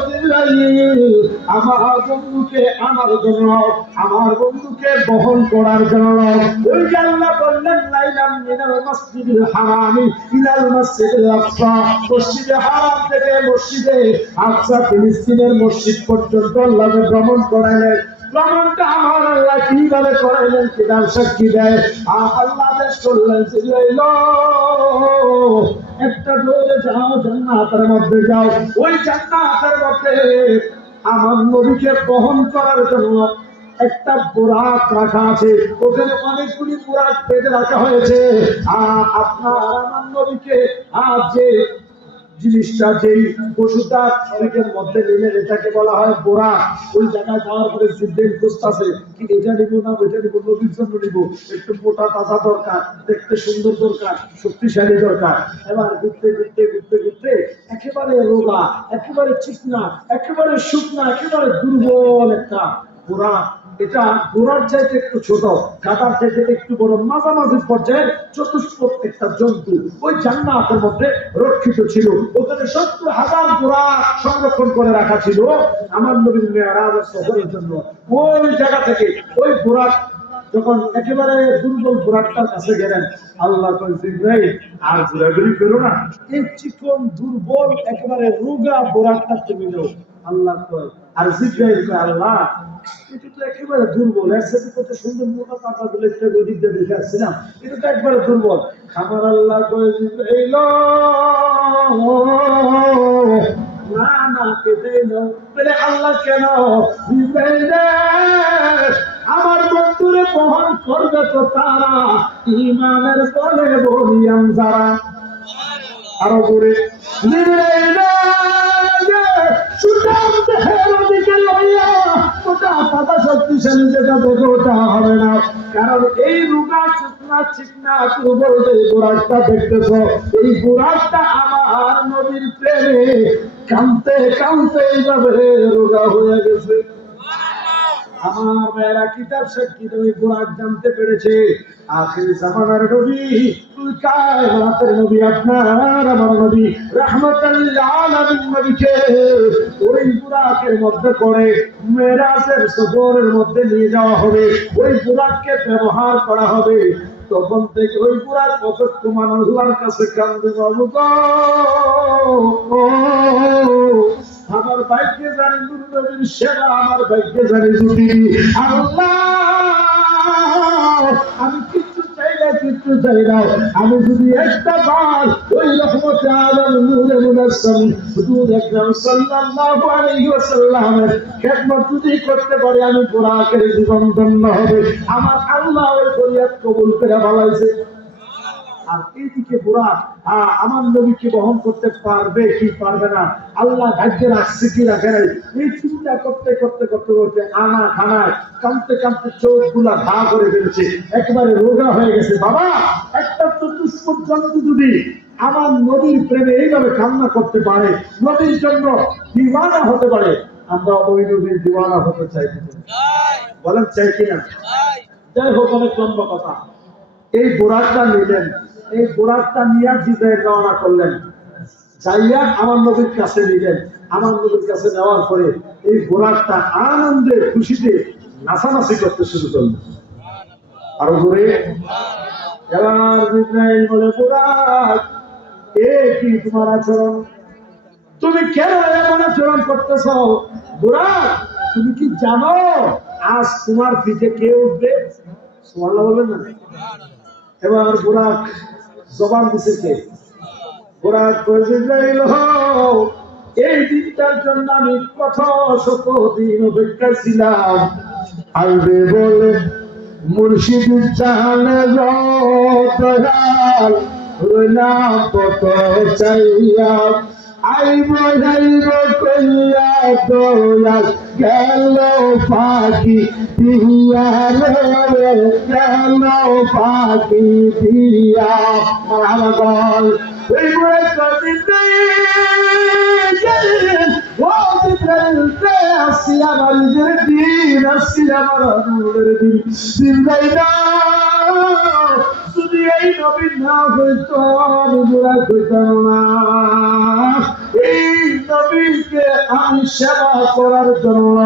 জিবরাইল, আমার বন্ধুকে আনার জন্য, আমার বন্ধুকে বহন করার জন্য ওই যে আল্লাহ বললেন লাইলাম মিনাল মসজিদিল হারামি ইলাল মসজিদিল আকসা, মসজিদে হারাম থেকে মসজিদে আকসা ফিলিস্তিনের মসজিদ পর্যন্ত আল্লাহ ভ্রমণ করাইলেন। ভ্রমণটা আমার আল্লাহ কিভাবে করাইলেন কিতাব সাক্ষী দেয়। আল্লাহ আদেশ করলেন জিবরাইল, একটা দৌড়ে যাও, জান্নাতের মধ্যে যাও, ওই জান্নাতের মধ্যে আমার নবীকে বহন করার জন্য একটা বোরাক রাখা আছে, ওখানে অনেকগুলি বোরাক পেতে রাখা হয়েছে। আর আপনার আমার নবীকে আর যে জিনিসটা, যেই পশুটা শরীরের মধ্যে নিলেন, এটাকে বলা হয় বোরাক। ওই জায়গায় যাওয়ার পরে জিব্রাইল খুঁজতেছে কি এটা নিব না ওইটা নিব, নবীর জন্য নিব, একটু মোটা তাজা দরকার, দেখতে সুন্দর দরকার, শক্তিশালী দরকার। এবার ঘুরতে ঘুরতে ঘুরতে ঘুরতে একেবারে রোগা, একেবারে চিকনা, একেবারে শুকনা, একেবারে দুর্বল একটা বোরাক। এটা ঘোড়ার চাইতে একটু ছোট, গাধার চাইতে একটু বড়, মাঝামাঝি পর্যায়ের চতুষ্পদ একটা জন্তু ওই জান্নাতের মধ্যে রক্ষিত ছিল। ওখানে ৭০,০০০ ঘোড়া সংরক্ষণ করে রাখা ছিল আমার নবীর মেরাজের সফরের জন্য। ওই জায়গা থেকে ওই ঘোড়া যখন একেবারে দুর্বল ঘোড়াটার কাছে গেলেন, আল্লাহ জিব্রাইল আর ঘোরাঘুরি করো না, এই চিকন দুর্বল একেবারে রোগা ঘোড়াটা তুমি নাও। আল্লাহ কয়, আর জিব্রাইল কয়, আল্লাহ এটা তো একেবারে দুর্বল, এর সাথে কত সুন্দর মোটা পাতা গুলো একটা ওদিক দিয়ে দেখে আসছিলাম, এটা তো একবারে দুর্বল। আমার আল্লাহ কয়, জিব্রাইল না না এটাই নাও। বলে আল্লাহ কেন? জিব্রাইল আমার বন্ধুরে বহন করবে তো তারা ইমানের বলে বলিয়াম যারা। আরো জোরে শক্তিশালী যেটা দেখো ওটা হবে না, কারণ এই রোগা শুকনা চিকনা দুর্বল যে গোড়াটা দেখতেছ, এই গোড়াটা আমার নবীর প্রেমে কাঁদতে কাঁদতে এইভাবে রোগা হয়ে গেছে। আমার মেয়েরা কিতাব সাক্ষী ওই কোরআন জানতে পেরেছে আখির জামানার নবী, তুই কায়নাতের নবী, আপনার আমার নবী রাহমাতাল লিল আলামিন নবীকে ওই বুরাকের মধ্যে করে মেরাজের সফরের মধ্যে নিয়ে যাওয়া হবে, ওই বুরাককে ব্যবহার করা হবে। তখন থেকে ওই বুরাক অসত্যমান আল্লাহর কাছে কান্দে, বাবু গো আমার ভাগ্যে জানি নবীর সেবা, আমার ভাগ্যে জানি যদি আল্লাহ আমি কিচ্ছু চাই না, কিচ্ছু চাই না, আমি যদি একটা বার ওই রহমতে আলম নূরে মুনাজ্জম হুজুর আকরাম সাল্লাল্লাহু আলাইহি ওয়াসাল্লামের খেদমত যদি করতে পারি, আমি বুরাকের জীবন ধন্য হবে। আমার আল্লাহ ওই ফরিয়াদ কবুল করে ভালাইছে। আর এইদিকে বুরাক আমার নবীকে বহন করতে পারবে কি পারবে না, আল্লাহ ভাগ্যে রাখছে কি রাখে নাই, এই চিন্তা করতে করতে করতে করতে আনা খানায় কাঁদতে কাঁদতে চোখ গুলা ঘা করে ফেলেছে, একেবারে রোগা হয়ে গেছে। বাবা, একটা চতুষ্পদ জন্তু যদি আমার নবীর প্রেমে এইভাবে কান্না করতে পারে, নবীর জন্য দিওয়ানা হতে পারে, আমরা ওই নবীর দিওয়ানা হতে চাই, বলেন চাই কিনা? যাই হোক, অনেক লম্বা কথা। এই বোরাকটা নিলেন, এই বোরাকটা নিয়ে জিব্রাইল রওনা করলেন, যাইয়া আমার নবীর কাছে নিলেন। আমার নবীর কাছে নেওয়ার পরে এই বোরাকটা আনন্দে খুশিতে নাচানাচি করতে শুরু করলেন। আরো জোরে এবার জিব্রাইল বলে, বোরাক এ কি তোমার আচরণ, তুমি কেন এমন আচরণ করতেছ? বোরাক তুমি কি জানো আজ তোমার পিঠে কে উঠবে? সুবহানাল্লাহ বলবেন না? এবার বুরাক জবান দিছে কে? বুরাক জিব্রাইল, এই দিনটার জন্য আমি কত শত দিন অপেক্ষা ছিলাম। আইবে বলে মুর্শিদ জানে দয়াল, রইলাম কত চাইয়া, আইব যাইব কইয়া দয়াল গেল পাখি দিয়া রে, গেল পাখি দিয়া। মাগল ওই বলে কদিতে আসি আমার নিজের দিন, আসি আমার নূরের দিন, দিন না যদি এই নবী না হইত আমি বুড়া হইতাম না। এই নবীকে আমি সেবা করার জন্য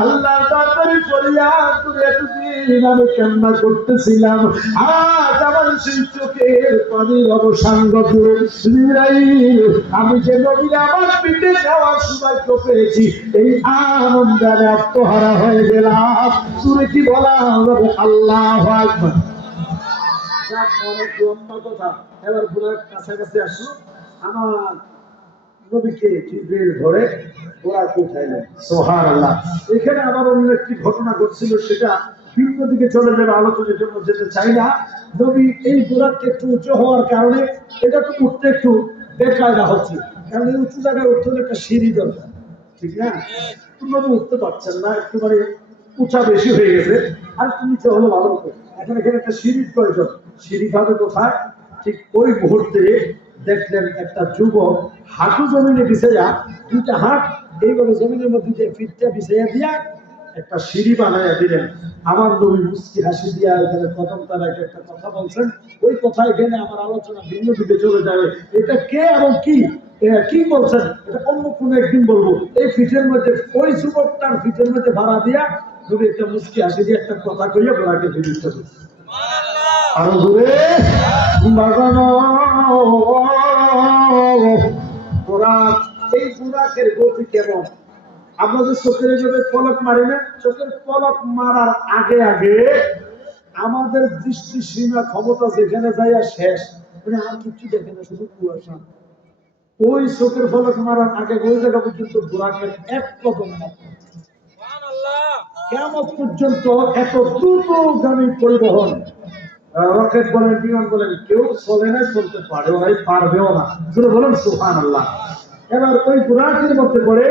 আল্লাহর দরবারে ফরিয়াদ করে এতদিন আমি কান্না করতেছিলাম, আজ আমার সেই চোখের পানির অবসান ঘটল। আমি যে নবীর আমার পিঠে যাওয়ার সৌভাগ্য পেয়েছি, এই আনন্দে আমি আত্মহারা হয়ে গেলাম। সুরে কি বলা হবে? আল্লাহু আকবার। অনেক লম্বা কথা, এবার বুড়ার কাছাকাছি আসলো। আমার নবীকে জিবরিল ধরে বুরাকে উঠাইলেন। সুবহানাল্লাহ। এখানে আবার অন্য একটি ঘটনা ঘটছিল, সেটা ভিন্ন দিকে চলে যাবে, আলোচনার জন্য যেতে চাই না। নবী এই বুরাকটা একটু উঁচু হওয়ার কারণে এটা তো উঠতে একটু বেকায়দা হচ্ছে, কারণ এই উঁচু জায়গায় উঠতে হলে একটা সিঁড়ি দরকার, ঠিক না? নবী উঠতে পারছেন না, একটুখানি উঁচা বেশি হয়ে গেছে, আর একটু নিচে হলো ভালো হতো। এখন এখানে একটা সিঁড়ির প্রয়োজন, সিঁড়ি পাবে কোথায়? ঠিক ওই মুহূর্তে দেখলেন একটা যুবক হাঁটু জমিনে বিছাইয়া, দুইটা হাত এইভাবে জমিনের মধ্যে দিয়ে ফিটটা বিছাইয়া দিয়া একটা সিঁড়ি বানাইয়া দিলেন। আমার নবী মুস্কি হাসি দিয়া এখানে প্রথম তার একটা কথা বলছেন, ওই কথা এখানে আমার আলোচনা ভিন্ন দিকে চলে যাবে। এটা কে এবং কি কি বলছেন এটা অন্য কোনো একদিন বলবো। এই ফিটের মধ্যে ওই যুবকটার ফিটের মধ্যে ভাড়া দিয়া নবী একটা মুস্কি হাসি দিয়ে একটা কথা কইয়া ঘোড়াকে ফিরিয়ে দিতে। আরো দূরে বাগানো বুরাক, এই বুরাকের গতি কেমন? আমরা যে চোখের এভাবে পলক মারি না, চোখের পলক মারার আগে আগে আমাদের দৃষ্টি সীমা ক্ষমতা যেখানে যাইয়া শেষ, মানে আর কিছু দেখে না, শুধু কুয়াশা। ওই চোখের পলক মারার আগে ওই জায়গা পর্যন্ত বুরাকের এক কদম না, কিয়ামত পর্যন্ত এত দ্রুতগামী পরিবহন, রকেট বলেন বিমান বলেন, কেউ চলে না, চলতে পারেও নাই, পারবেও না। বলেন সুবহানাল্লাহ। এবার ওই বুরাকের মধ্যে করে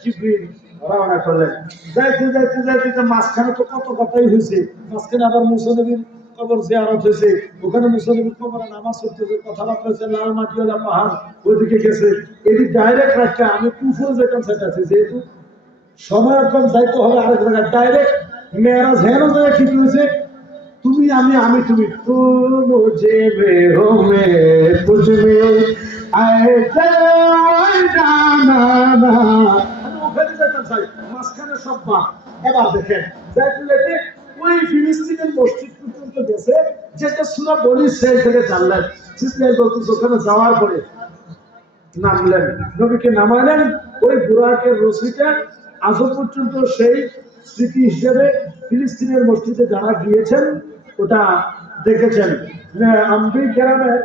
জিবরিল রওনা করলেন। যাইতে যাইতে যাইতে মাঝখানে তো কত কথাই হয়েছে, মাঝখানে আবার মুসা নবীর কবর জিয়ারত হয়েছে, ওখানে মুসা নবীর কবরে নামাজ পড়তেছে, কথাবার্তা হয়েছে, লাল মাটিওয়ালা পাহাড় ওইদিকে গেছে। এটি ডাইরেক্ট রাখতে আমি কুফর যেতাম সেটা আছে, যেহেতু সময় কম যাইতে হবে আরেক জায়গায় ডাইরেক্ট মেয়েরাজ হেন জায়গায় ঠিক হয়েছে, তুমি আমি আমি তুমি, তো মুঝে মে হো মে তুঝ মে আয়ে জানা না, আমি ওখানে যেতে চাই, মাঝখানে সব মা। এবার দেখেন যাইতে যাইতে ওই ফিলিস্তিনের মসজিদ পর্যন্ত গেছে, যেটা সূরা বনি ইসরাঈল থেকে জানলেন। জিবরাইল বলতেছে ওখানে যাওয়ার পরে নামলেন, নবীকে নামালেন, ওই বুরাকের রশিটা আজও পর্যন্ত সেই স্মৃতি হিসেবে ফিলিস্তিনের মসজিদে যারা গিয়েছেন ওটা দেখেছেন। আম্বি গ্রামের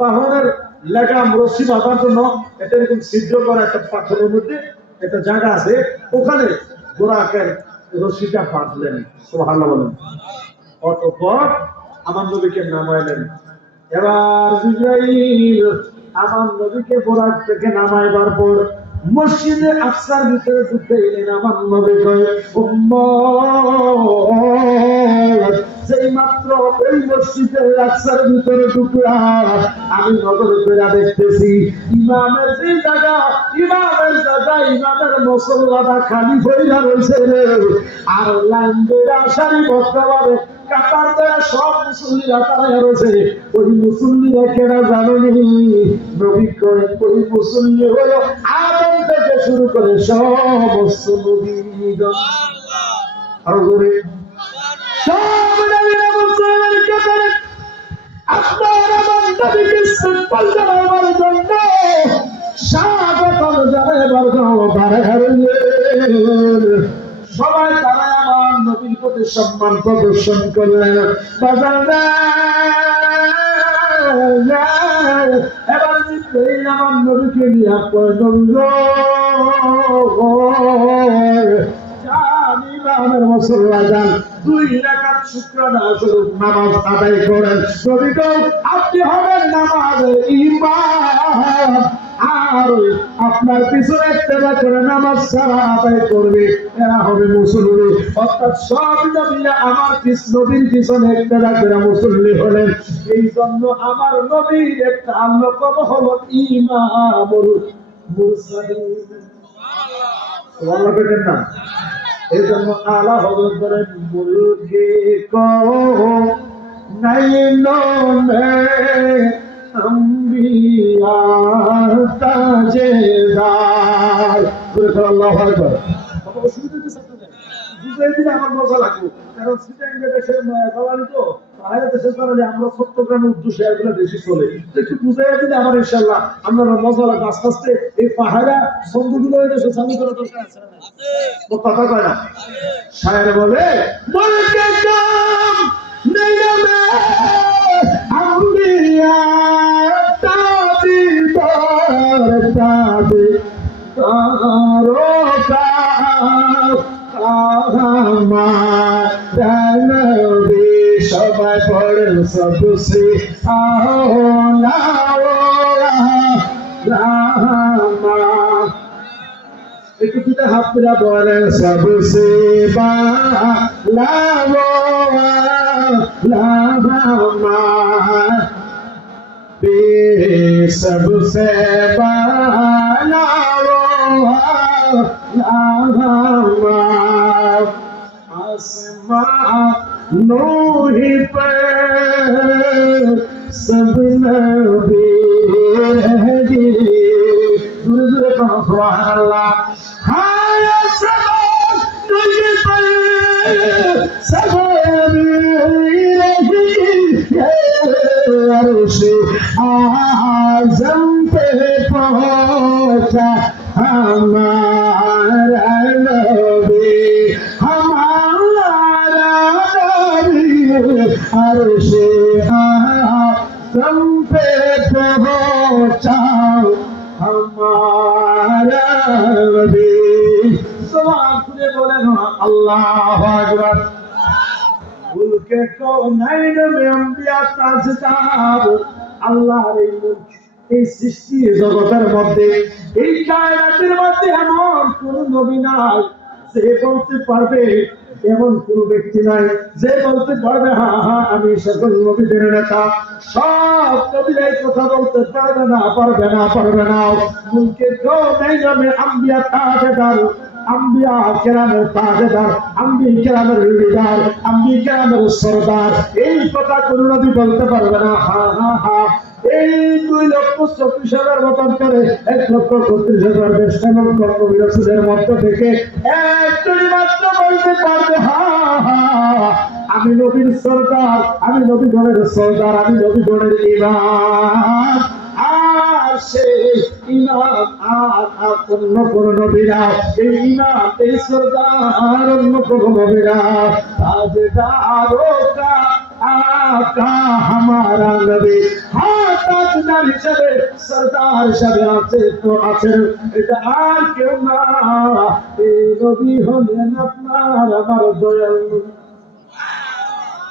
পাহাড়ের লাগাম রশি বাঁধার জন্য এটা এরকম ছিদ্র করা একটা পাথরের মধ্যে একটা জায়গা আছে, ওখানে বুরাকের রশিটা বাঁধলেন। সুবহানাল্লাহ বলেন। অতঃপর আমার নবীকে নামাইলেন। এবার জিবরাইল আমার নবীকে বুরাক থেকে নামাইবার পর মসজিদে আকসার ভিতরে ঢুকে এলেন। আমার নবী কয়, উম্মত, যেই মাত্র ওই মসজিদে আকসার ভিতরে ঢুকলাম, আমি নজর করে দেখতেছি ইমামের যে জায়গা, ইমামের মুসল্লাটা খালি হইয়া রয়েছে, আর লাইন ধরে সারিবদ্ধভাবে কাতার দেয়া সব মুসল্লিরা দাঁড়ায় রয়েছে। ওই মুসল্লিরা কেনা জানেনি? নবী করে ওই মুসল্লি হলো আদম থেকে শুরু করে সমস্ত নবীগণ। আরো জোরে সব নবীরা মুসলমানের কাতারে আপনার আমার নবীকে সিম্পল জানাবার জন্য, স্বাগতম জানাবার জন্য সবাই তারা আমার নবীর প্রতি সম্মান প্রদর্শন করলেন। এবার আমার নবীকে নিয়ে দুই রাকাত শুকরানা স্বরূপ নামাজ আদায় করেন। আপনি হবেন নামাজের ইমাম, আর আপনার পিছনে ইত্তেবা করে নামাজ সারা আদায় করবে এরা হবে মুসল্লি। অর্থাৎ সব নবীরা আমার নবীর পিছনে ইত্তেবা করে মুসল্লি হলেন। এই জন্য আমার নবীর একটা লকব হলো ইমামুল মুরসালিন। সুবহানাল্লাহ বলেন না? এই জন্য আলা হযরত বলেন, মুলকে কো নাই নে আম্বিয়া তাজেদার। আল্লাহু আকবার। বাবা অসুবিধা কিছু না, বুঝাই দিলে আমার মজা লাগবে, কারণ সিটাঙ্গে দেশের জ্বালানি তো, বাইরে দেশের জ্বালানি আমরা চট্টগ্রামের উদ্দেশ্যে এগুলো বেশি চলে, একটু বুঝাইয়া দিলে আমার ইনশাল্লাহ আমরা মজা লাগবে। আস্তে আস্তে এই পাহাড়া সন্ধগুলো এই দেশে চালু করা দরকার আছে না? কথা কয় না? শায়ের বলে, মুলকে কাম নেই মে আম্বিয়া তাজেদার তাজেদার নবী সবাই পড়েন সবসে আওলা একটু দুটা হাত মিলা বলেন সবসে सबसे आसमानों ही पर सब नबी रह गए दूर दूर का सुभान अल्लाह हाय आसमान तुझ पर सब नबी रह गए अर्श आज़म पे पहुंचा हमारा नबी हमारा नबी अर्श आज़म पे पहुंचा हमारा नबी सवाल तुझे बोले ना अल्लाह अकबर उनके कौनैन में अंबिया ताजदार আল্লাহর এই সৃষ্টি জগতের মধ্যে এই কায়নাতের মধ্যে এমন কোন নবী নাই যে বলতে পারবে এমন কোন ব্যক্তি নাই যে বলতে পারবে হ্যাঁ হ্যাঁ আমি সকল নবীদের নেতা সব নবীরাই কথা বলতে পারবে না মুলকে কৌনৈন में अंबिया ताजदार अंबिया কেরামের তাজদার अंबिया কেরামের লিডার अंबिया কেরামের সরদার এই কথা কোন নবী বলতে পারবে না হ্যাঁ হ্যাঁ হ্যাঁ এই 2,24,000 মতন করে 1,32,000 বেষ্টন নবী রাসূলের মধ্য থেকে একজনই মাত্র বলতে পারবে হ্যাঁ হ্যাঁ আমি নবীর সরদার আমি নবীগণের সরদার আমি নবীগণের ইমাম আর সেই ইমাম আর অন্য কোন নবীরা এই ইমাম এই সরদার অন্য কোন নবীরা তাজদারো কা আকা হামারা নবী হ্যাঁ তাজদার হিসেবে সরদার হিসেবে আছে তো আছেন এটা আর কেউ না এই নবী হলেন আপনার আমার দয়াল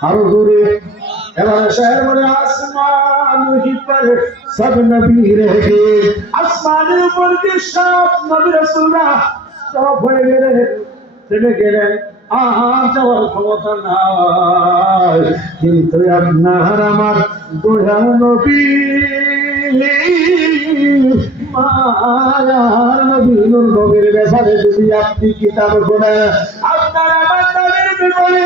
আরো জোরে এবারে শহর বলে আসমান ही पर सब नबी रह गए আসমানের উপর কি সব নবী রাসূলরা সব হয়ে গেলেন চলে গেলেন আর যাওয়ার ক্ষমতা নাই কিন্তু আপনার আমার দয়াল নবী মায়ার নবী নূর নবীর ব্যাপারে যদি আপনি কিতাব পড়েন আপনার আমার নবীর ব্যাপারে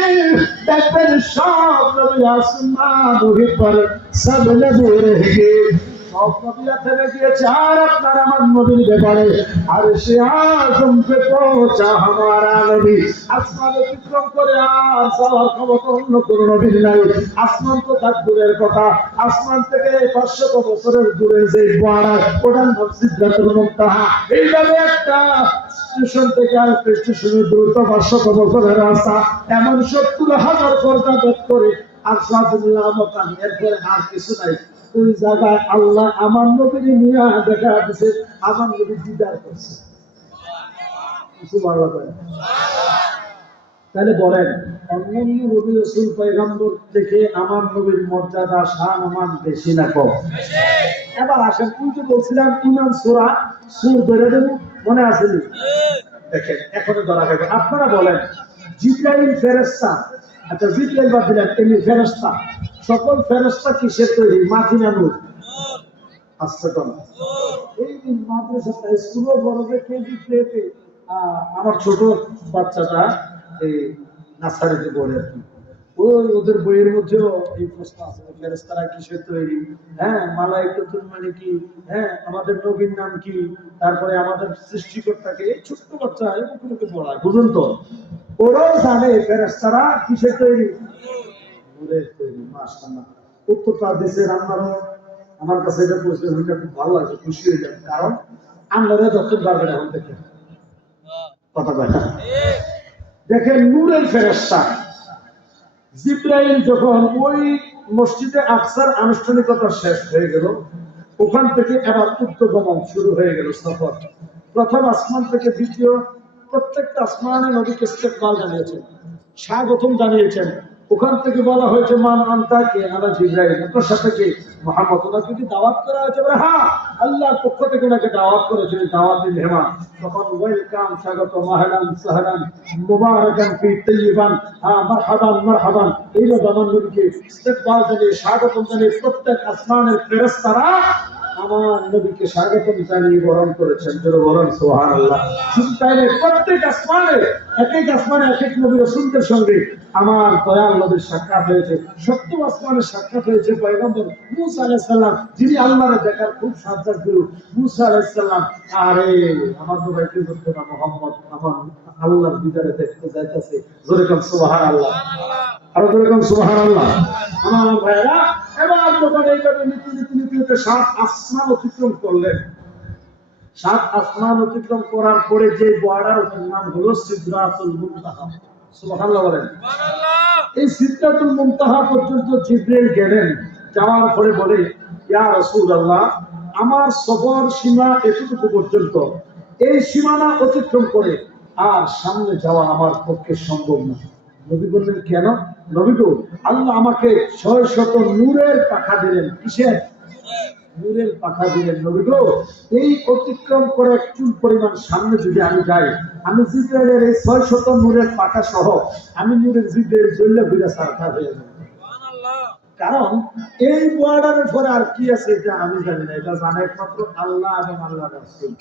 দেখবেন সব নবী আসমান উপর সব নবী রহ গए সব নবীরা থেমে গিয়েছে আর আপনার আমার নবীর ব্যাপারে আর সে আজম পে পৌঁছা हमारा নবী আসমান অতিক্রম করে আর যাওয়ার ক্ষমতা অন্য কোন নবীর নাই আসমান তো তার দূরের কথা আসমান থেকে 500 বছরের দূরে যে বাড়া ওটার নাম সিদরাতুল মুনতাহা এইভাবে একটা স্টেশন থেকে আর স্টেশনের দূরত্ব 500 বছরের রাস্তা এমন 70,000 পর্দা ভেদ করে আর সাদুল্লাহ মকান এরপরে আর কিছু নাই ওই জায়গায় আল্লাহ আমার নবীর নিয়ে দেখা দিয়েছে আমার নবী দিদার করছে তাহলে বলেন অন্যান্য নবী রাসূল পয়গম্বর থেকে আমার নবীর মর্যাদা সম্মান বেশি না কম এবার আসেন কিন্তু বলছিলাম ইমান সূরা সূর ধরে দেব মনে আছে দেখেন এখনো ধরা হবে আপনারা বলেন জিবরাইল ফেরেশতা আচ্ছা জিবরাইল বাদ দিলেন এমনি ফেরেশতা সকল ফেরেশতা কিসের তৈরি মাটি না নূর আচ্ছা কোন এই মাদ্রাসা স্কুলে বড়দের কেজি প্লেতে আমার ছোট বাচ্চাটা এই নার্সারিতে পড়ে আর কি ওই ওদের বইয়ের মধ্যেও এই প্রশ্ন আছে ফেরেশতারা কিসের তৈরি হ্যাঁ মালায়েকাতুল মানে কি হ্যাঁ আমাদের নবীর নাম কি তারপরে আমাদের সৃষ্টিকর্তাকে এই ছোট্ট বাচ্চা এগুলোকে পড়ায় বুঝুন তো ওরাও জানে ফেরেশতারা কিসের তৈরি নূরের তৈরি মাশাআল্লাহ উত্তরটা দিয়েছে আপনারও আমার কাছে এটা পৌঁছে হইলে খুব ভালো লাগছে খুশি হয়ে যাবে কারণ আল্লাহরে দক্ষিণ পারবেন এখন থেকে কথা বলে দেখেন নূরের ফেরেশতা জিবরাইল যখন ওই মসজিদে আকসার আনুষ্ঠানিকতা শেষ হয়ে গেল ওখান থেকে এবার উত্তরগমন শুরু হয়ে গেল সফর প্রথম আসমান থেকে দ্বিতীয় প্রত্যেকটা আসমানে নবীকে ইস্তেকবাল জানিয়েছেন, স্বাগতম জানিয়েছেন। ওখান থেকে বলা হয়েছে মান আনতা কে, আনা জিবরাইল, আপনার সাথে কি মুহাম্মদ। ওনাকে কি দাওয়াত করা হয়েছে? বলে হ্যাঁ, আল্লাহর পক্ষ থেকে ওনাকে দাওয়াত করেছেন, দাওয়াতি মেহমান। তখন ওয়েলকাম, স্বাগত, মাহলান সাহলান মুবারাকান ফি তাইয়িবান, হ্যাঁ মারহাবান মারহাবান, এইভাবে আমার নবীকে ইস্তেকবাল জানিয়ে স্বাগতম জানিয়ে প্রত্যেক আসমানের ফেরেশতারা আমার নবীকে স্বাগতম জানিয়ে বরণ করেছেন। জোরে বলেন সুবহানাল্লাহ। শুধু তাই নয়, প্রত্যেক আসমানে এক এক আসমানে এক এক নবী রাসূলদের সঙ্গে আমার দয়াল নবীর সাক্ষাৎ হয়েছে। সপ্তম আসমানে সাক্ষাৎ হয়েছে পয়গম্বর মূসা আলাইহিস সালাম, যিনি আল্লাহর দেখার খুব সাধ্যার গুরু। মূসা আলাইহিস সালাম, আরে আমার তো ভাইকে বলতো না মোহাম্মদ আমার আল্লাহর দিদারে দেখতে যাইতেছে। জোরে বলেন সুবহানাল্লাহ, আর জোরে বলেন সুবহানাল্লাহ। আমার ভাইরা, এবার যখন এইভাবে নীতি নীতি নীতিতে 7 আসমান অতিক্রম করলেন, 7 আসমান অতিক্রম করার পরে যে বর্ডার, ওটার নাম হলো সিদরাতুল মুনতাহা। সুবহানাল্লাহ বলেন। এই সিদরাতুল মুনতাহা পর্যন্ত জিবরাইল গেলেন। যাওয়ার পরে বলে, ইয়া রাসূলুল্লাহ, আমার সফর সীমা এতটুকু পর্যন্ত, এই সীমানা অতিক্রম করে আর সামনে যাওয়া আমার পক্ষে সম্ভব না। নবী বললেন কেন? নবী গো, আল্লাহ আমাকে 600 নূরের পাখা দিলেন। কিসের? নূরের পাখা দিলেন। নবী গো, এই অতিক্রম করে একটু পরিমাণ সামনে যদি আমি যাই, আমি জিবরাইলের এই 600 নূরের পাখা সহ আমি নূরের জিবরাইল জ্বললে ঘুরে সারখার হয়ে যাবে। কারণ এই বর্ডারের পরে আর কি আছে এটা আমি জানি না, এটা জানে একমাত্র আল্লাহ এবং আল্লাহ রাসূল।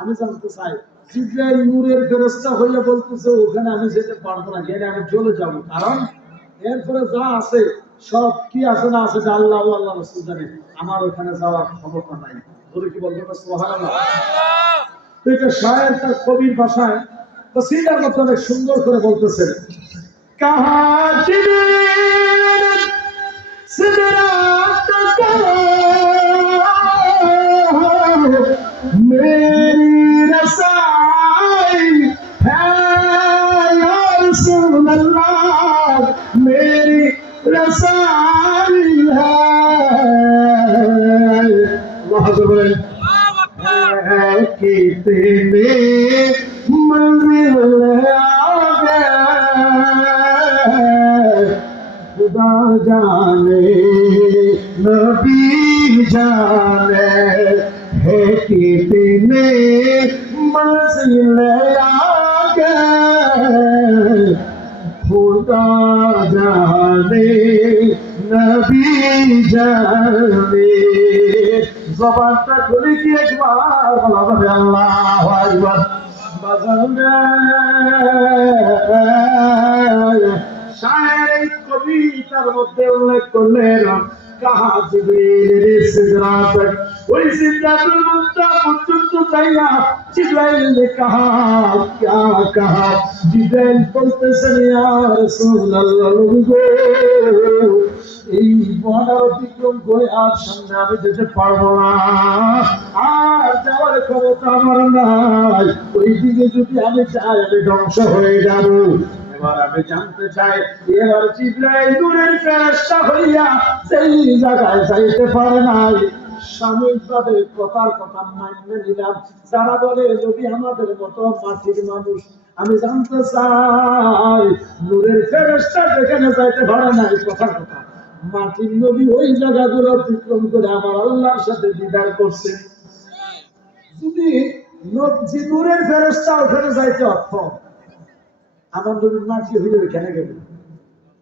আমি জানতে চাই, জিবরাইল নূরের ফেরেশতা হইয়া বলতেছে ওখানে আমি যেতে পারবো না, গেলে আমি চলে যাবো। কারণ এরপরে যা আছে সব কি আছে না আছে আল্লাহ আল্লাহ রাসূল জানে, আমার ওখানে যাওয়ার ক্ষমতা নাই। বলে কি বলবো না সুবহানাল্লাহ। তো এটা শায়ের তার কবির ভাষায় কসিদার মতো অনেক সুন্দর করে বলতেছেন, কাহা জিবরিল सिदरात को मेरी रसाई है या रसूल अल्लाह, मेरी रसाई है। है कितने मंजिल आ गए, खुदा जाने नबी जाने, है कितने मंजिल आगे, खुदा जाने नबी जाने। ज़बानটা খুলে কি একবার বলা যাবে আল্লাহু আকবার। শায়ের কবিতার মধ্যে উল্লেখ করলেন, কাহা জিবরিল সিদরাত, ওই সিদরাতুল মুনতাহা পর্যন্ত যাইয়া জিবরাইল ने कहा क्या कहा, জিবরাইল বলতেছেন ইয়া রাসূলুল্লাহ, নবী গো, এই বর্ডার অতিক্রম করে আর সামনে আমি যেতে পারবো না, আর যাওয়ার ক্ষমতা আমার নাই, ওই দিকে যদি আমি যাই আমি ধ্বংস হয়ে যাব। এবার আমি জানতে চাই, এবার জিবরাইল নূরের ফেরেশতা হইয়া সেই জায়গায় যাইতে পারে নাই। সাময়িকভাবে কথার কথা মাইনে নিলাম। যারা বলে নবী আমাদের মতো মাটির মানুষ, আমি জানতে চাই নূরের ফেরেশতা যেখানে যাইতে পারে নাই, কথার কথা মাটির নবী ওই জায়গাগুলো অতিক্রম করে আমার আল্লাহর সাথে দিদার করছে। যদি নূরের ফেরেশতা ওখানে যাইতে অক্ষম, আমার নবীর মাটি হইলে ওইখানে গেল,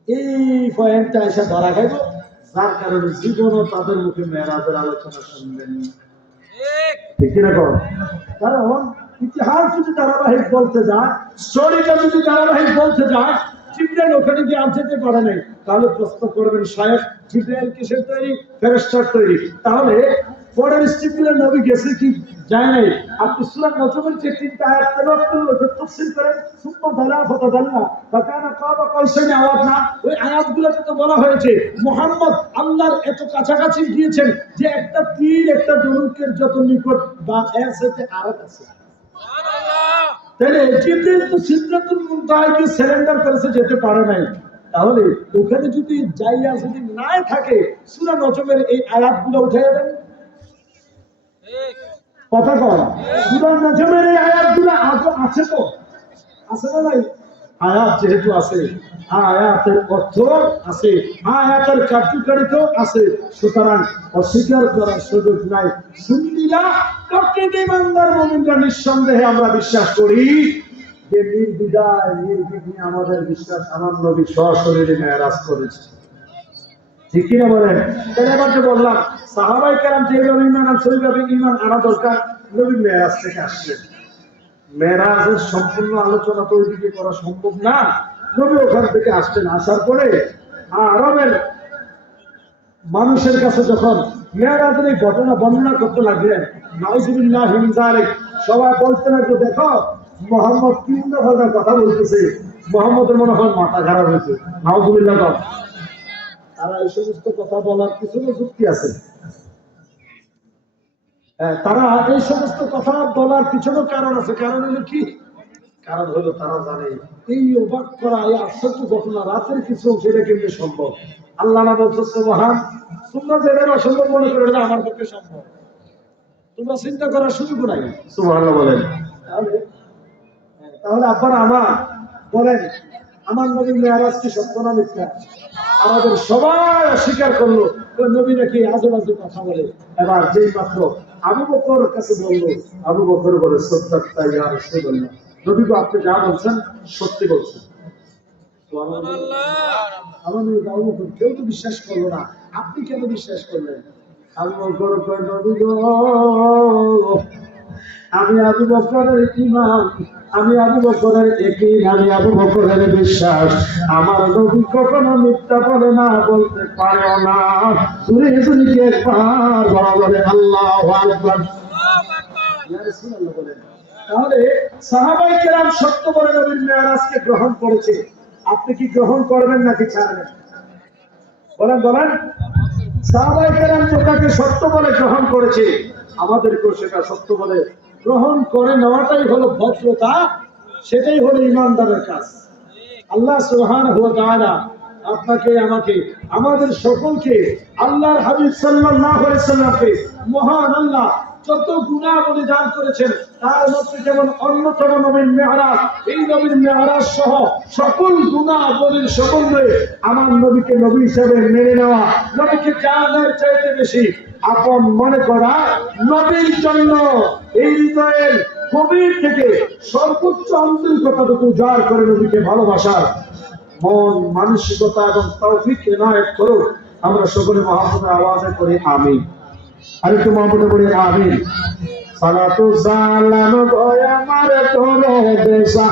এই পয়েন্টটা এসে ধরা খাইব, যার কারণে জীবনও তাদের মুখে মেরাজের আলোচনা শুনবেন। ঠিক না? কারণ ইতিহাস যদি ধারাবাহিক বলতে যায়, স্টোরিটা যদি ধারাবাহিক বলতে যায়, জিবরাইল ওখানে গিয়ে আর যেতে পারে নাই, তাহলে প্রশ্ন করবেন শায়েখ জিবরাইল কিসের তৈরি? ফেরেশতার তৈরি। তাহলে পরের স্টেপগুলো নবী গেছে কি যায় নাই? আপনি সূরা নজমের যে 3টা আয়াত তেলাওয়াত করলেন, ওটা তাফসীর করেন, সুম্মা দালা ফাতাদাল্লা ফাকানা কাবা কাউসাইনি আও আদনা। ওই আয়াতগুলোতে তো বলা হয়েছে মুহাম্মদ আল্লাহর এত কাছাকাছি গিয়েছেন যে একটা তীর একটা ধনুকের যত নিকট বা এর সাথে আরত আছে। সুবহানাল্লাহ। তাহলে জিবরাইল তো সিদরাতুল মুনতাহায় কি সারেন্ডার করেছে, যেতে পারে নাই। তাহলে ওখানে যদি যাইয়া যদি নাই থাকে, সূরা নজমের এই আয়াতগুলো উঠাইয়া দেন। কথা কর সূরা নাজমের এই আয়াতগুলো আছে তো, আছে না নাই? আয়াত যেহেতু আছে, আয়াতের অর্থ আছে, আয়াতের কার্যকারিতাও আছে, সুতরাং অস্বীকার করার সুযোগ নাই। সুন্নিরা প্রকৃত ইমানদার মুমিনরা নিঃসন্দেহে আমরা বিশ্বাস করি যে নির্বিধায় নির্বিঘ্নে আমাদের বিশ্বাস আমার নবী সশরীরে মেরাজ করেছে। ঠিক কিনা বলেন? তাহলে এবার যে বললাম সাহাবায়ে কেরাম যেভাবে ঈমান আনছে ওইভাবে ঈমান আনা দরকার। নবী মেরাজ থেকে আসলেন, মেরাজের সম্পূর্ণ আলোচনা তো ওইদিকে করা সম্ভব না। নবী ওখান থেকে আসছেন, আসার পরে আরবের মানুষের কাছে যখন মেরাজের এই ঘটনা বর্ণনা করতে লাগলেন, নাউজুবিল্লাহ মিন যালিক, সবাই বলতে লাগলো দেখো মুহাম্মদ কি উল্টাপাল্টা কথা বলতেছে, মুহাম্মদের মনে হয় মাথা খারাপ হয়েছে। নাউজুবিল্লাহ। তারা এই সমস্ত কথা বলার পিছনে যুক্তি আছে। তারা এই সমস্ত কথা বলার পিছনে কারণ আছে। কারণ হলো কি? কারণ হলো তারা জানে এই অবাক করা এই আশ্চর্য ঘটনা রাতের কিছু সেটা কিন্তু সম্ভব। আল্লাহ না বলছে সুবহান, তোমরা যেটা অসম্ভব মনে করে এটা আমার পক্ষে সম্ভব, তোমরা চিন্তা করার সুযোগ নাই। সুবহানাল্লাহ বলেন। তাহলে আব্বার আমার বলেন আমার নবীর মেরাজ কি সত্য না মিথ্যা? আমাদের সবাই অস্বীকার করলো নবী নাকি আজে বাজে কথা বলে। এবার যেই মাত্র আবু বকর কাছে বললো, আবু বকর বলে সত্যাত্তা ইয়া রাসূলুল্লাহ, নবী গো আপনি যা বলছেন সত্যি বলছেন। আমার নবী আবু বকর কেউ তো বিশ্বাস করলো না, আপনি কেন বিশ্বাস করলেন? আবু বকর কয় নবী গো আমি আবু বকরের ঈমান, আমি আবু বকরের ইয়াকিন, আমি আবু বকরের বিশ্বাস। আমার নবী কখনো মিথ্যা বলে না, বলতে পারেও না। সুরে সুরে একবার বলে আল্লাহু আকবার। ইয়া রাসূলুল্লাহ বলেন। তাহলে সাহাবায়ে কেরাম সত্য বলে নবীর মেরাজকে গ্রহণ করেছে, আপনি কি গ্রহণ করবেন নাকি ছাড়বেন? বলেন বলেন। সাহাবায়ে কেরাম যেটাকে সত্য বলে গ্রহণ করেছে, আমাদেরকেও সেটা সত্য বলে গ্রহণ করে নেওয়াটাই হলো ভদ্রতা, সেটাই হলো ইমানদারের কাজ। আল্লাহ সুবহানাহু ওয়া তাআলা আপনাকে আমাকে আমাদের সকলকে আল্লাহর হাবিব সাল্লাল্লাহু আলাইহি সাল্লামকে মহান আল্লাহ যত গুণাবলী দান করেছেন তার মধ্যে যেমন অন্যতম নবীর মেরাজ, এই নবীর মেরাজ সহ সকল গুণাবলীর সমন্বয়ে আমার নবীকে নবী হিসেবে মেনে নেওয়া, নবীকে জানার চাইতে বেশি আপন মনে করা, নবীর জন্য এই হৃদয়ের গভীর থেকে সর্বোচ্চ আন্তরিকতাটুকু উজাড় করে নবীকে ভালোবাসার মন মানসিকতা এবং তৌফিক এনায়েত করুক। আমরা সকলে মহব্বতের আওয়াজে করি আমিন। আর একটু মহব্বতে পড়ি আমিন। সালাতু সালাম গয় আমার তোরে দেশা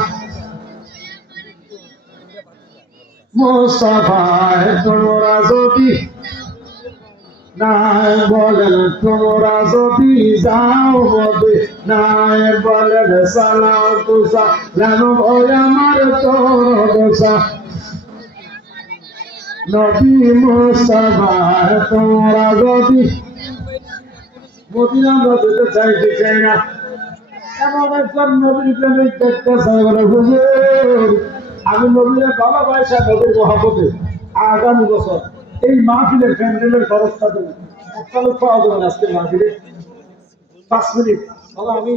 মুস্তাফা তোমরা যদি নাই বলেন, তোমরা যদি যাও হবে নাই বলেন, সালাতু সালাম গয় আমার তোরে দেশা নবী মুস্তাফা তোমরা যদি মদিনা যেতে চাইতে চাই না, এমন একজন নবীর প্রেমিক দেখতে চাই বলে হুজুর আমি নবীর ভালোবাসা নবীর মহব্বতে আগামী বছর এই মাহফিলের প্যান্ডেলের খরচটা দেবেন 1 লক্ষ পাওয়া যাবেন আজকে মাহফিলে 5 মিনিট আমি